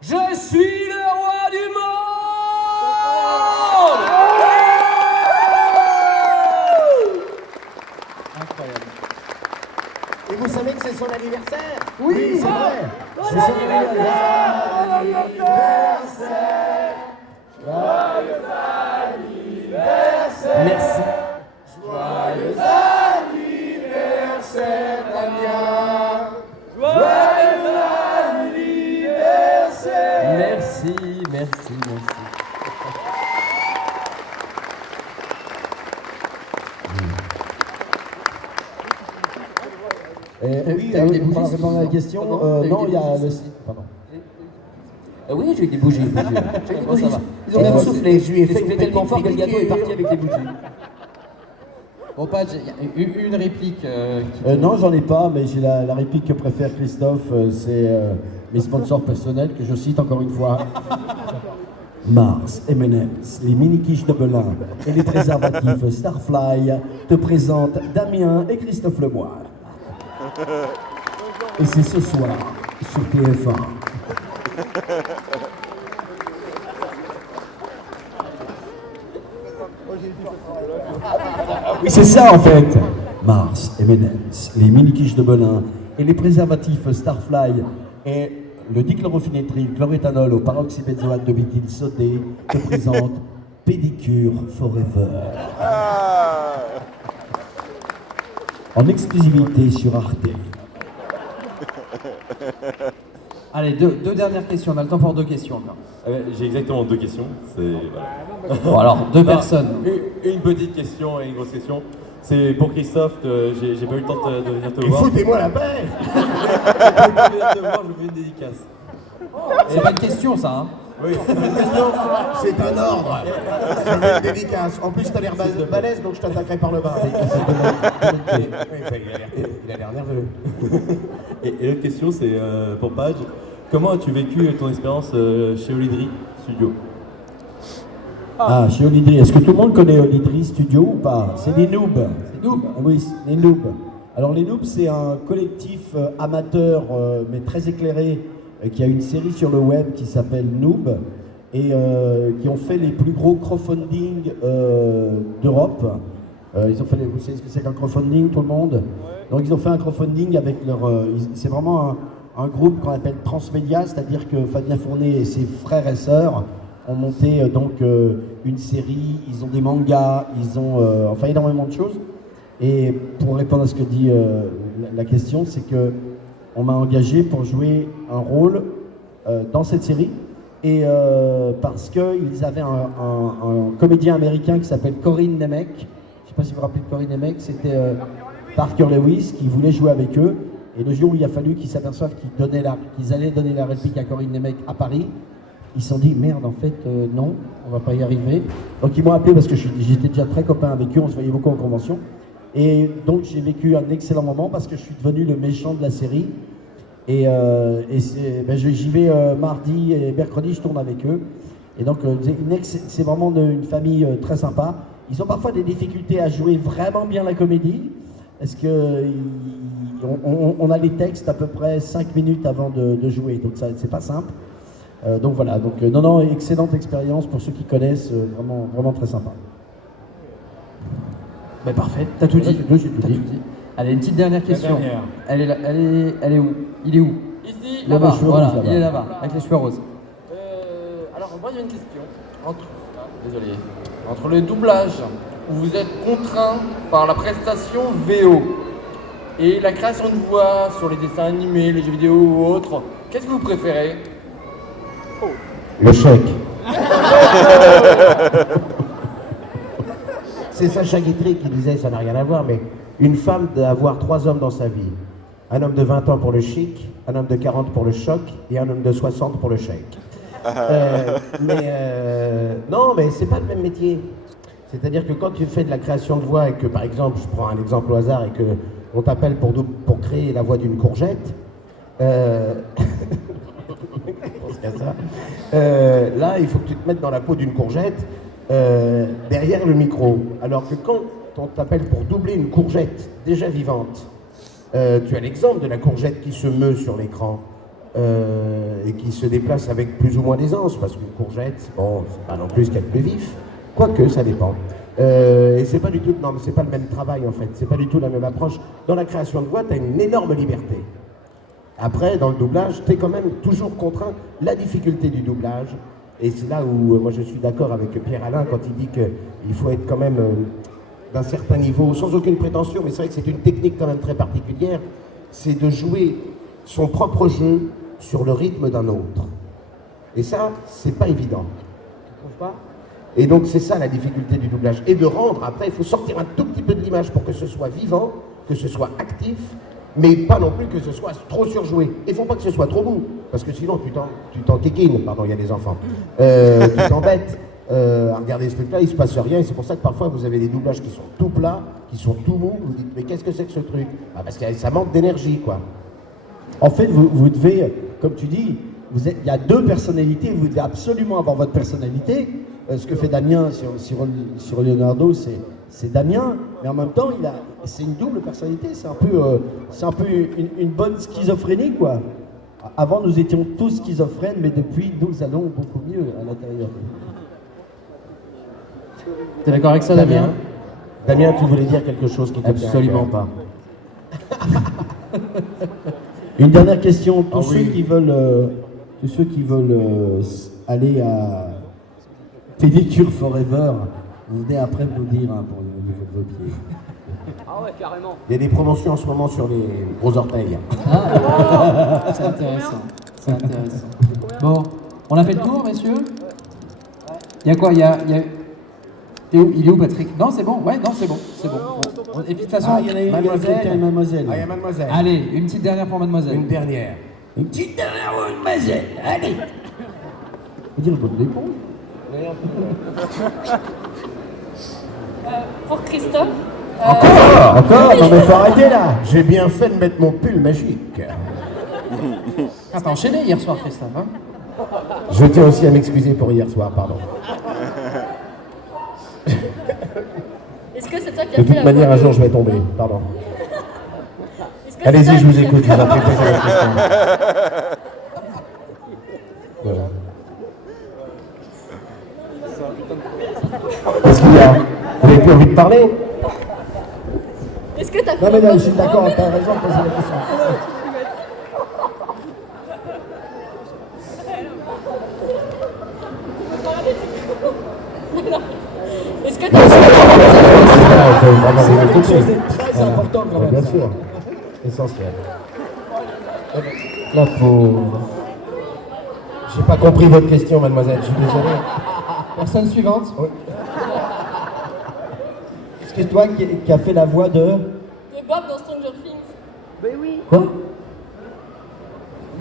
Je suis le roi du monde! Incroyable. Et vous savez que c'est son anniversaire? Oui, c'est vrai. C'est son anniversaire. Merci. Merci, merci, merci. Oui, t'as eu des pour bougies, répondre à la question, Comment? T'as eu non, des il y a bougies le site. Pardon. Oui, j'ai eu des bougies. Bon, ça va. Ils ont même soufflé. je lui ai fait soufflé une tellement petite fort que le gâteau est piqûre. parti avec les bougies. Bon, Padge, il y a une réplique. qui- Non, j'en ai pas, mais j'ai la réplique que préfère Christophe, c'est mes sponsors personnels que je cite encore une fois. Mars, M&M's, les mini-quiches de Belin et les préservatifs Starfly te présentent Damien et Christophe Lemoine. Et c'est ce soir sur TF1. Oui, c'est ça en fait. Mars, M&M's, les mini-quiches de Belin et les préservatifs Starfly et le dichlorofénétryl chloréthanol au peroxybenzoate de méthyle sauté te présente Pédicure Forever. En exclusivité sur Arte. Allez, deux dernières questions. On a le temps pour 2 questions encore. J'ai exactement 2 questions. Voilà. Bon, alors, 2 personnes. Une petite question et une grosse question. C'est pour Christophe, j'ai pas eu le temps de venir te Et voir. foutez-moi la paix. J'ai pas eu le temps de venir te voir, je vous fais une dédicace. C'est pas une question, ça, hein. Oui. C'est un ordre. Je veux une dédicace. En plus, t'as l'air balèze, donc je t'attaquerai par le bas. Oui, il a l'air nerveux. Et l'autre question, c'est pour Page. Comment as-tu vécu ton expérience chez Olydri Studio? Ah, chez Olydri. Est-ce que tout le monde connaît Olydri Studio ou pas? C'est des noobs. C'est noob. Oui, les noobs. Alors les noobs, c'est un collectif amateur, mais très éclairé, qui a une série sur le web qui s'appelle Noob, et qui ont fait les plus gros crowdfunding d'Europe. Ils ont fait vous savez ce que c'est qu'un crowdfunding, tout le monde? Donc ils ont fait un crowdfunding avec leur... c'est vraiment un groupe qu'on appelle Transmédia, c'est-à-dire que Fabien Fournet et ses frères et sœurs ont monté une série, ils ont des mangas, ils ont enfin énormément de choses. Et pour répondre à ce que dit la question, c'est que on m'a engagé pour jouer un rôle dans cette série, et parce qu'ils avaient un comédien américain qui s'appelle Corinne Nemec. Je ne sais pas si vous vous rappelez de Corinne Nemec, c'était Parker Lewis qui voulait jouer avec eux. Et le jour où il a fallu qu'ils s'aperçoivent qu'ils allaient donner la réplique à Corinne Nemec à Paris, ils se sont dit merde, en fait non, on va pas y arriver. Donc ils m'ont appelé parce que j'étais déjà très copain avec eux, on se voyait beaucoup en convention. Et donc j'ai vécu un excellent moment parce que je suis devenu le méchant de la série. Et j'y vais mardi et mercredi, je tourne avec eux. Et donc c'est vraiment une famille très sympa. Ils ont parfois des difficultés à jouer vraiment bien la comédie. Parce que on a les textes à peu près 5 minutes avant de jouer. Donc ça, c'est pas simple. Donc voilà, non, excellente expérience pour ceux qui connaissent, vraiment, vraiment très sympa. Bah parfait, t'as tout dit. J'ai tout T'as dit. tout dit. Allez, une petite dernière question. dernière. Elle est là, elle est où? Il est où? Ici, Là-bas, Là-bas, cheveux voilà, roses, là-bas. il est là-bas, avec les cheveux roses. alors moi j'ai une question. Désolé. Entre le doublage, où vous êtes contraint par la prestation VO, et la création de voix sur les dessins animés, les jeux vidéo ou autres, qu'est-ce que vous préférez? Le chèque. C'est Sacha Guitry qui disait, ça n'a rien à voir, mais une femme doit avoir 3 hommes dans sa vie. Un homme de 20 ans pour le chic, un homme de 40 pour le choc et un homme de 60 pour le chèque. Non, mais c'est pas le même métier. C'est-à-dire que quand tu fais de la création de voix et que, par exemple, je prends un exemple au hasard et que on t'appelle pour créer la voix d'une courgette, là, il faut que tu te mettes dans la peau d'une courgette derrière le micro. Alors que quand on t'appelle pour doubler une courgette déjà vivante, tu as l'exemple de la courgette qui se meut sur l'écran et qui se déplace avec plus ou moins d'aisance, parce qu'une courgette, bon, c'est pas non plus ce qu'il y a de plus vif, quoique ça dépend. Et c'est pas du tout, non, mais c'est pas le même travail en fait, c'est pas du tout la même approche. Dans la création de voix, tu as une énorme liberté. Après, dans le doublage, tu es quand même toujours contraint. La difficulté du doublage, et c'est là où moi je suis d'accord avec Pierre-Alain quand il dit qu'il faut être quand même d'un certain niveau, sans aucune prétention, mais c'est vrai que c'est une technique quand même très particulière, c'est de jouer son propre jeu sur le rythme d'un autre. Et ça, c'est pas évident. Tu trouves pas ? Et donc c'est ça la difficulté du doublage. Et de rendre, après, il faut sortir un tout petit peu de l'image pour que ce soit vivant, que ce soit actif, mais pas non plus que ce soit trop surjoué. Il ne faut pas que ce soit trop beau, parce que sinon tu t'enquiquines, pardon, il y a des enfants, tu t'embêtes à regarder ce truc-là, il ne se passe rien, et c'est pour ça que parfois vous avez des doublages qui sont tout plats, qui sont tout mous, vous dites mais qu'est-ce que c'est que ce truc? Parce que ça manque d'énergie, quoi. En fait, vous devez, comme tu dis, il y a deux personnalités, vous devez absolument avoir votre personnalité. Ce que fait Damien sur Leonardo, c'est Damien, mais en même temps, c'est une double personnalité, c'est un peu une bonne schizophrénie, quoi. Avant, nous étions tous schizophrènes, mais depuis, nous allons beaucoup mieux à l'intérieur. T'es d'accord avec ça, Damien? Damien, tu voulais dire quelque chose qui te tient à Absolument cœur. pas. Une dernière question, tous Ah ceux oui. qui veulent, aller à Pédicure Forever, vous venez après me le dire pour le niveau de vos pieds. Ah ouais, carrément. Il y a des promotions en ce moment sur les gros orteils. C'est intéressant. C'est intéressant. Bon, on a fait le tour, messieurs? Il y a quoi? Il y a... T'es où? Il est où, Patrick? Non, c'est bon. Ouais, non, c'est bon. C'est bon. Bon. Et puis de toute façon, Ah, il y en a une, quelqu'un et mademoiselle. Ah, il y a mademoiselle. Allez, une petite dernière pour mademoiselle. Une dernière. Une petite dernière pour mademoiselle. Allez. Faut dire le bonne réponse. Pour Christophe, Encore non mais faut arrêter là. J'ai bien fait de mettre mon pull magique. Ah, t'as enchaîné hier soir, Christophe, hein? Je tiens aussi à m'excuser pour hier soir, pardon. est-ce que c'est toi qui as De fait toute la manière, voix un jour, je vais tomber. Pardon. Est-ce que c'est Allez-y, toi je vous qui as écoute. Je fait vous en la prie, voix posez la question. Voilà. Qu'est-ce qu'il y a? Vous n'avez plus envie de parler? Est-ce que t'as fait Non, mais la non, voix je suis pour d'accord, moi t'as raison de poser la question. Est-ce que t'as fait la voix C'est quelque chose de très important quand même. Bien ça. sûr. Essentiel. La pauvre. J'ai pas compris votre question, mademoiselle. Je suis désolé. Personne suivante. Est-ce que c'est toi qui as fait la voix de... de Bob dans Stranger Things? Quoi?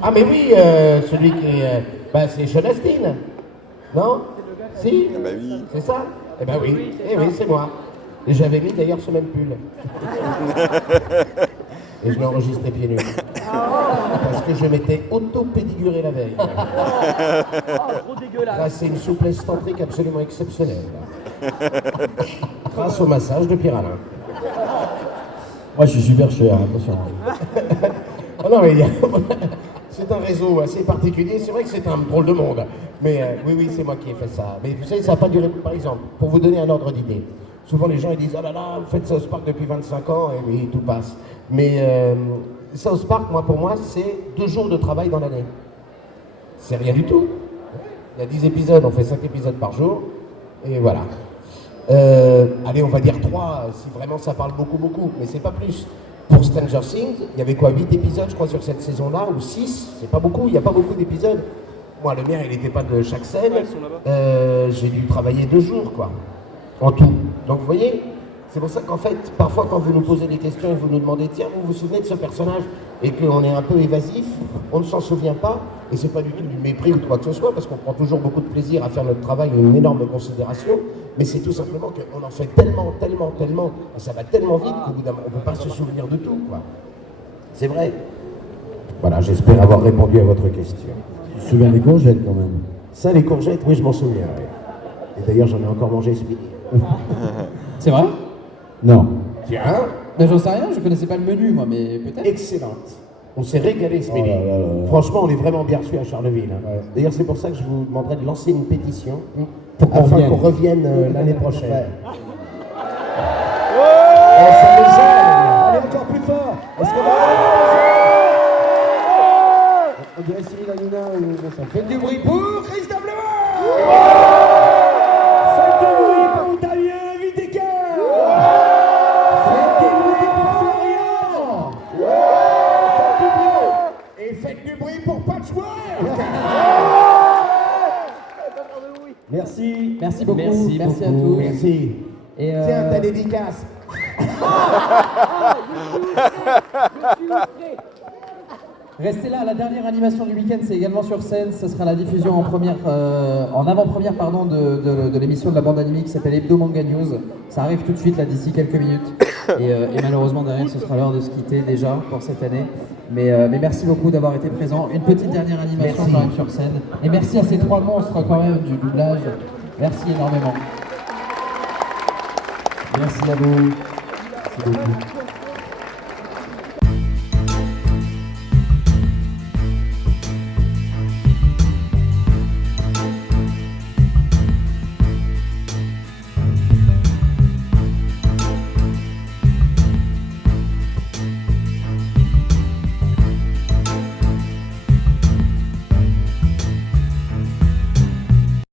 Ah mais oui, celui qui est... c'est Sean Astin. Non? Si? Bah oui. C'est ça? Eh ben oui. Eh oui, c'est moi. Et j'avais mis d'ailleurs ce même pull. Et je l'ai enregistré pieds nus. Parce que je m'étais auto-pédiguré la veille. Là, c'est une souplesse tantrique absolument exceptionnelle. Grâce au massage de Pierre Alain. Moi, je suis super cher, attention. Ah non, mais c'est un réseau assez particulier. C'est vrai que c'est un drôle de monde. Mais oui, c'est moi qui ai fait ça. Mais vous savez, ça n'a pas duré. Par exemple, pour vous donner un ordre d'idée, souvent les gens ils disent oh là là, vous faites South Park depuis 25 ans, et oui, tout passe. Mais South Park, pour moi, c'est 2 jours de travail dans l'année. C'est rien du tout. Il y a 10 épisodes, on fait 5 épisodes par jour, et voilà. Allez, on va dire 3, si vraiment ça parle beaucoup, mais c'est pas plus. Pour Stranger Things, il y avait quoi, 8 épisodes, je crois, sur cette saison-là, ou 6, c'est pas beaucoup, il n'y a pas beaucoup d'épisodes. Moi, le mien, il n'était pas de chaque scène. J'ai dû travailler 2 jours, quoi, en tout. Donc, vous voyez, c'est pour ça qu'en fait, parfois, quand vous nous posez des questions et vous nous demandez, tiens, vous vous souvenez de ce personnage, et qu'on est un peu évasif, on ne s'en souvient pas, et c'est pas du tout du mépris ou quoi que ce soit, parce qu'on prend toujours beaucoup de plaisir à faire notre travail et une énorme considération, mais c'est tout simplement qu'on en fait tellement, et ça va tellement vite qu'au bout d'un moment, on ne peut pas se souvenir de tout, quoi. C'est vrai. Voilà, j'espère avoir répondu à votre question. Tu te souviens des courgettes quand même? Ça, les courgettes, oui, je m'en souviens. Ouais. Et d'ailleurs, j'en ai encore mangé ce midi. C'est vrai? Non. Tiens, Ben, j'en sais rien, je connaissais pas le menu, moi, mais peut-être. excellente. On s'est régalé ce midi. là là là. Franchement, on est vraiment bien reçus à Charleville. Hein. Ouais. D'ailleurs, c'est pour ça que je vous demanderai de lancer une pétition Pour qu'on afin revienne. qu'on revienne l'année prochaine. Ouais. Oh, ça me gêne. Allez, encore plus fort. Est-ce qu'on on dirait Cyril Hanouna ou ça. Faites du bruit pour Christophe Lemoine. Faites du bruit pour Damien Vitéka. Faites du bruit pour Florian. Faites du bruit. Et faites du bruit pour Patchwork. Merci. Merci beaucoup. Merci à beaucoup. tous. Merci. Et Tiens, ta dédicace. restez là, la dernière animation du week-end, c'est également sur scène. Ce sera la diffusion en avant-première de l'émission de la bande animée qui s'appelle Hebdo Manga News. Ça arrive tout de suite, là, d'ici quelques minutes. Et malheureusement, derrière, ce sera l'heure de se quitter déjà pour cette année. Mais merci beaucoup d'avoir été présent. Une petite dernière animation quand même sur scène. Et merci à ces 3 monstres quand même du doublage. Merci énormément. Merci à vous. Merci beaucoup.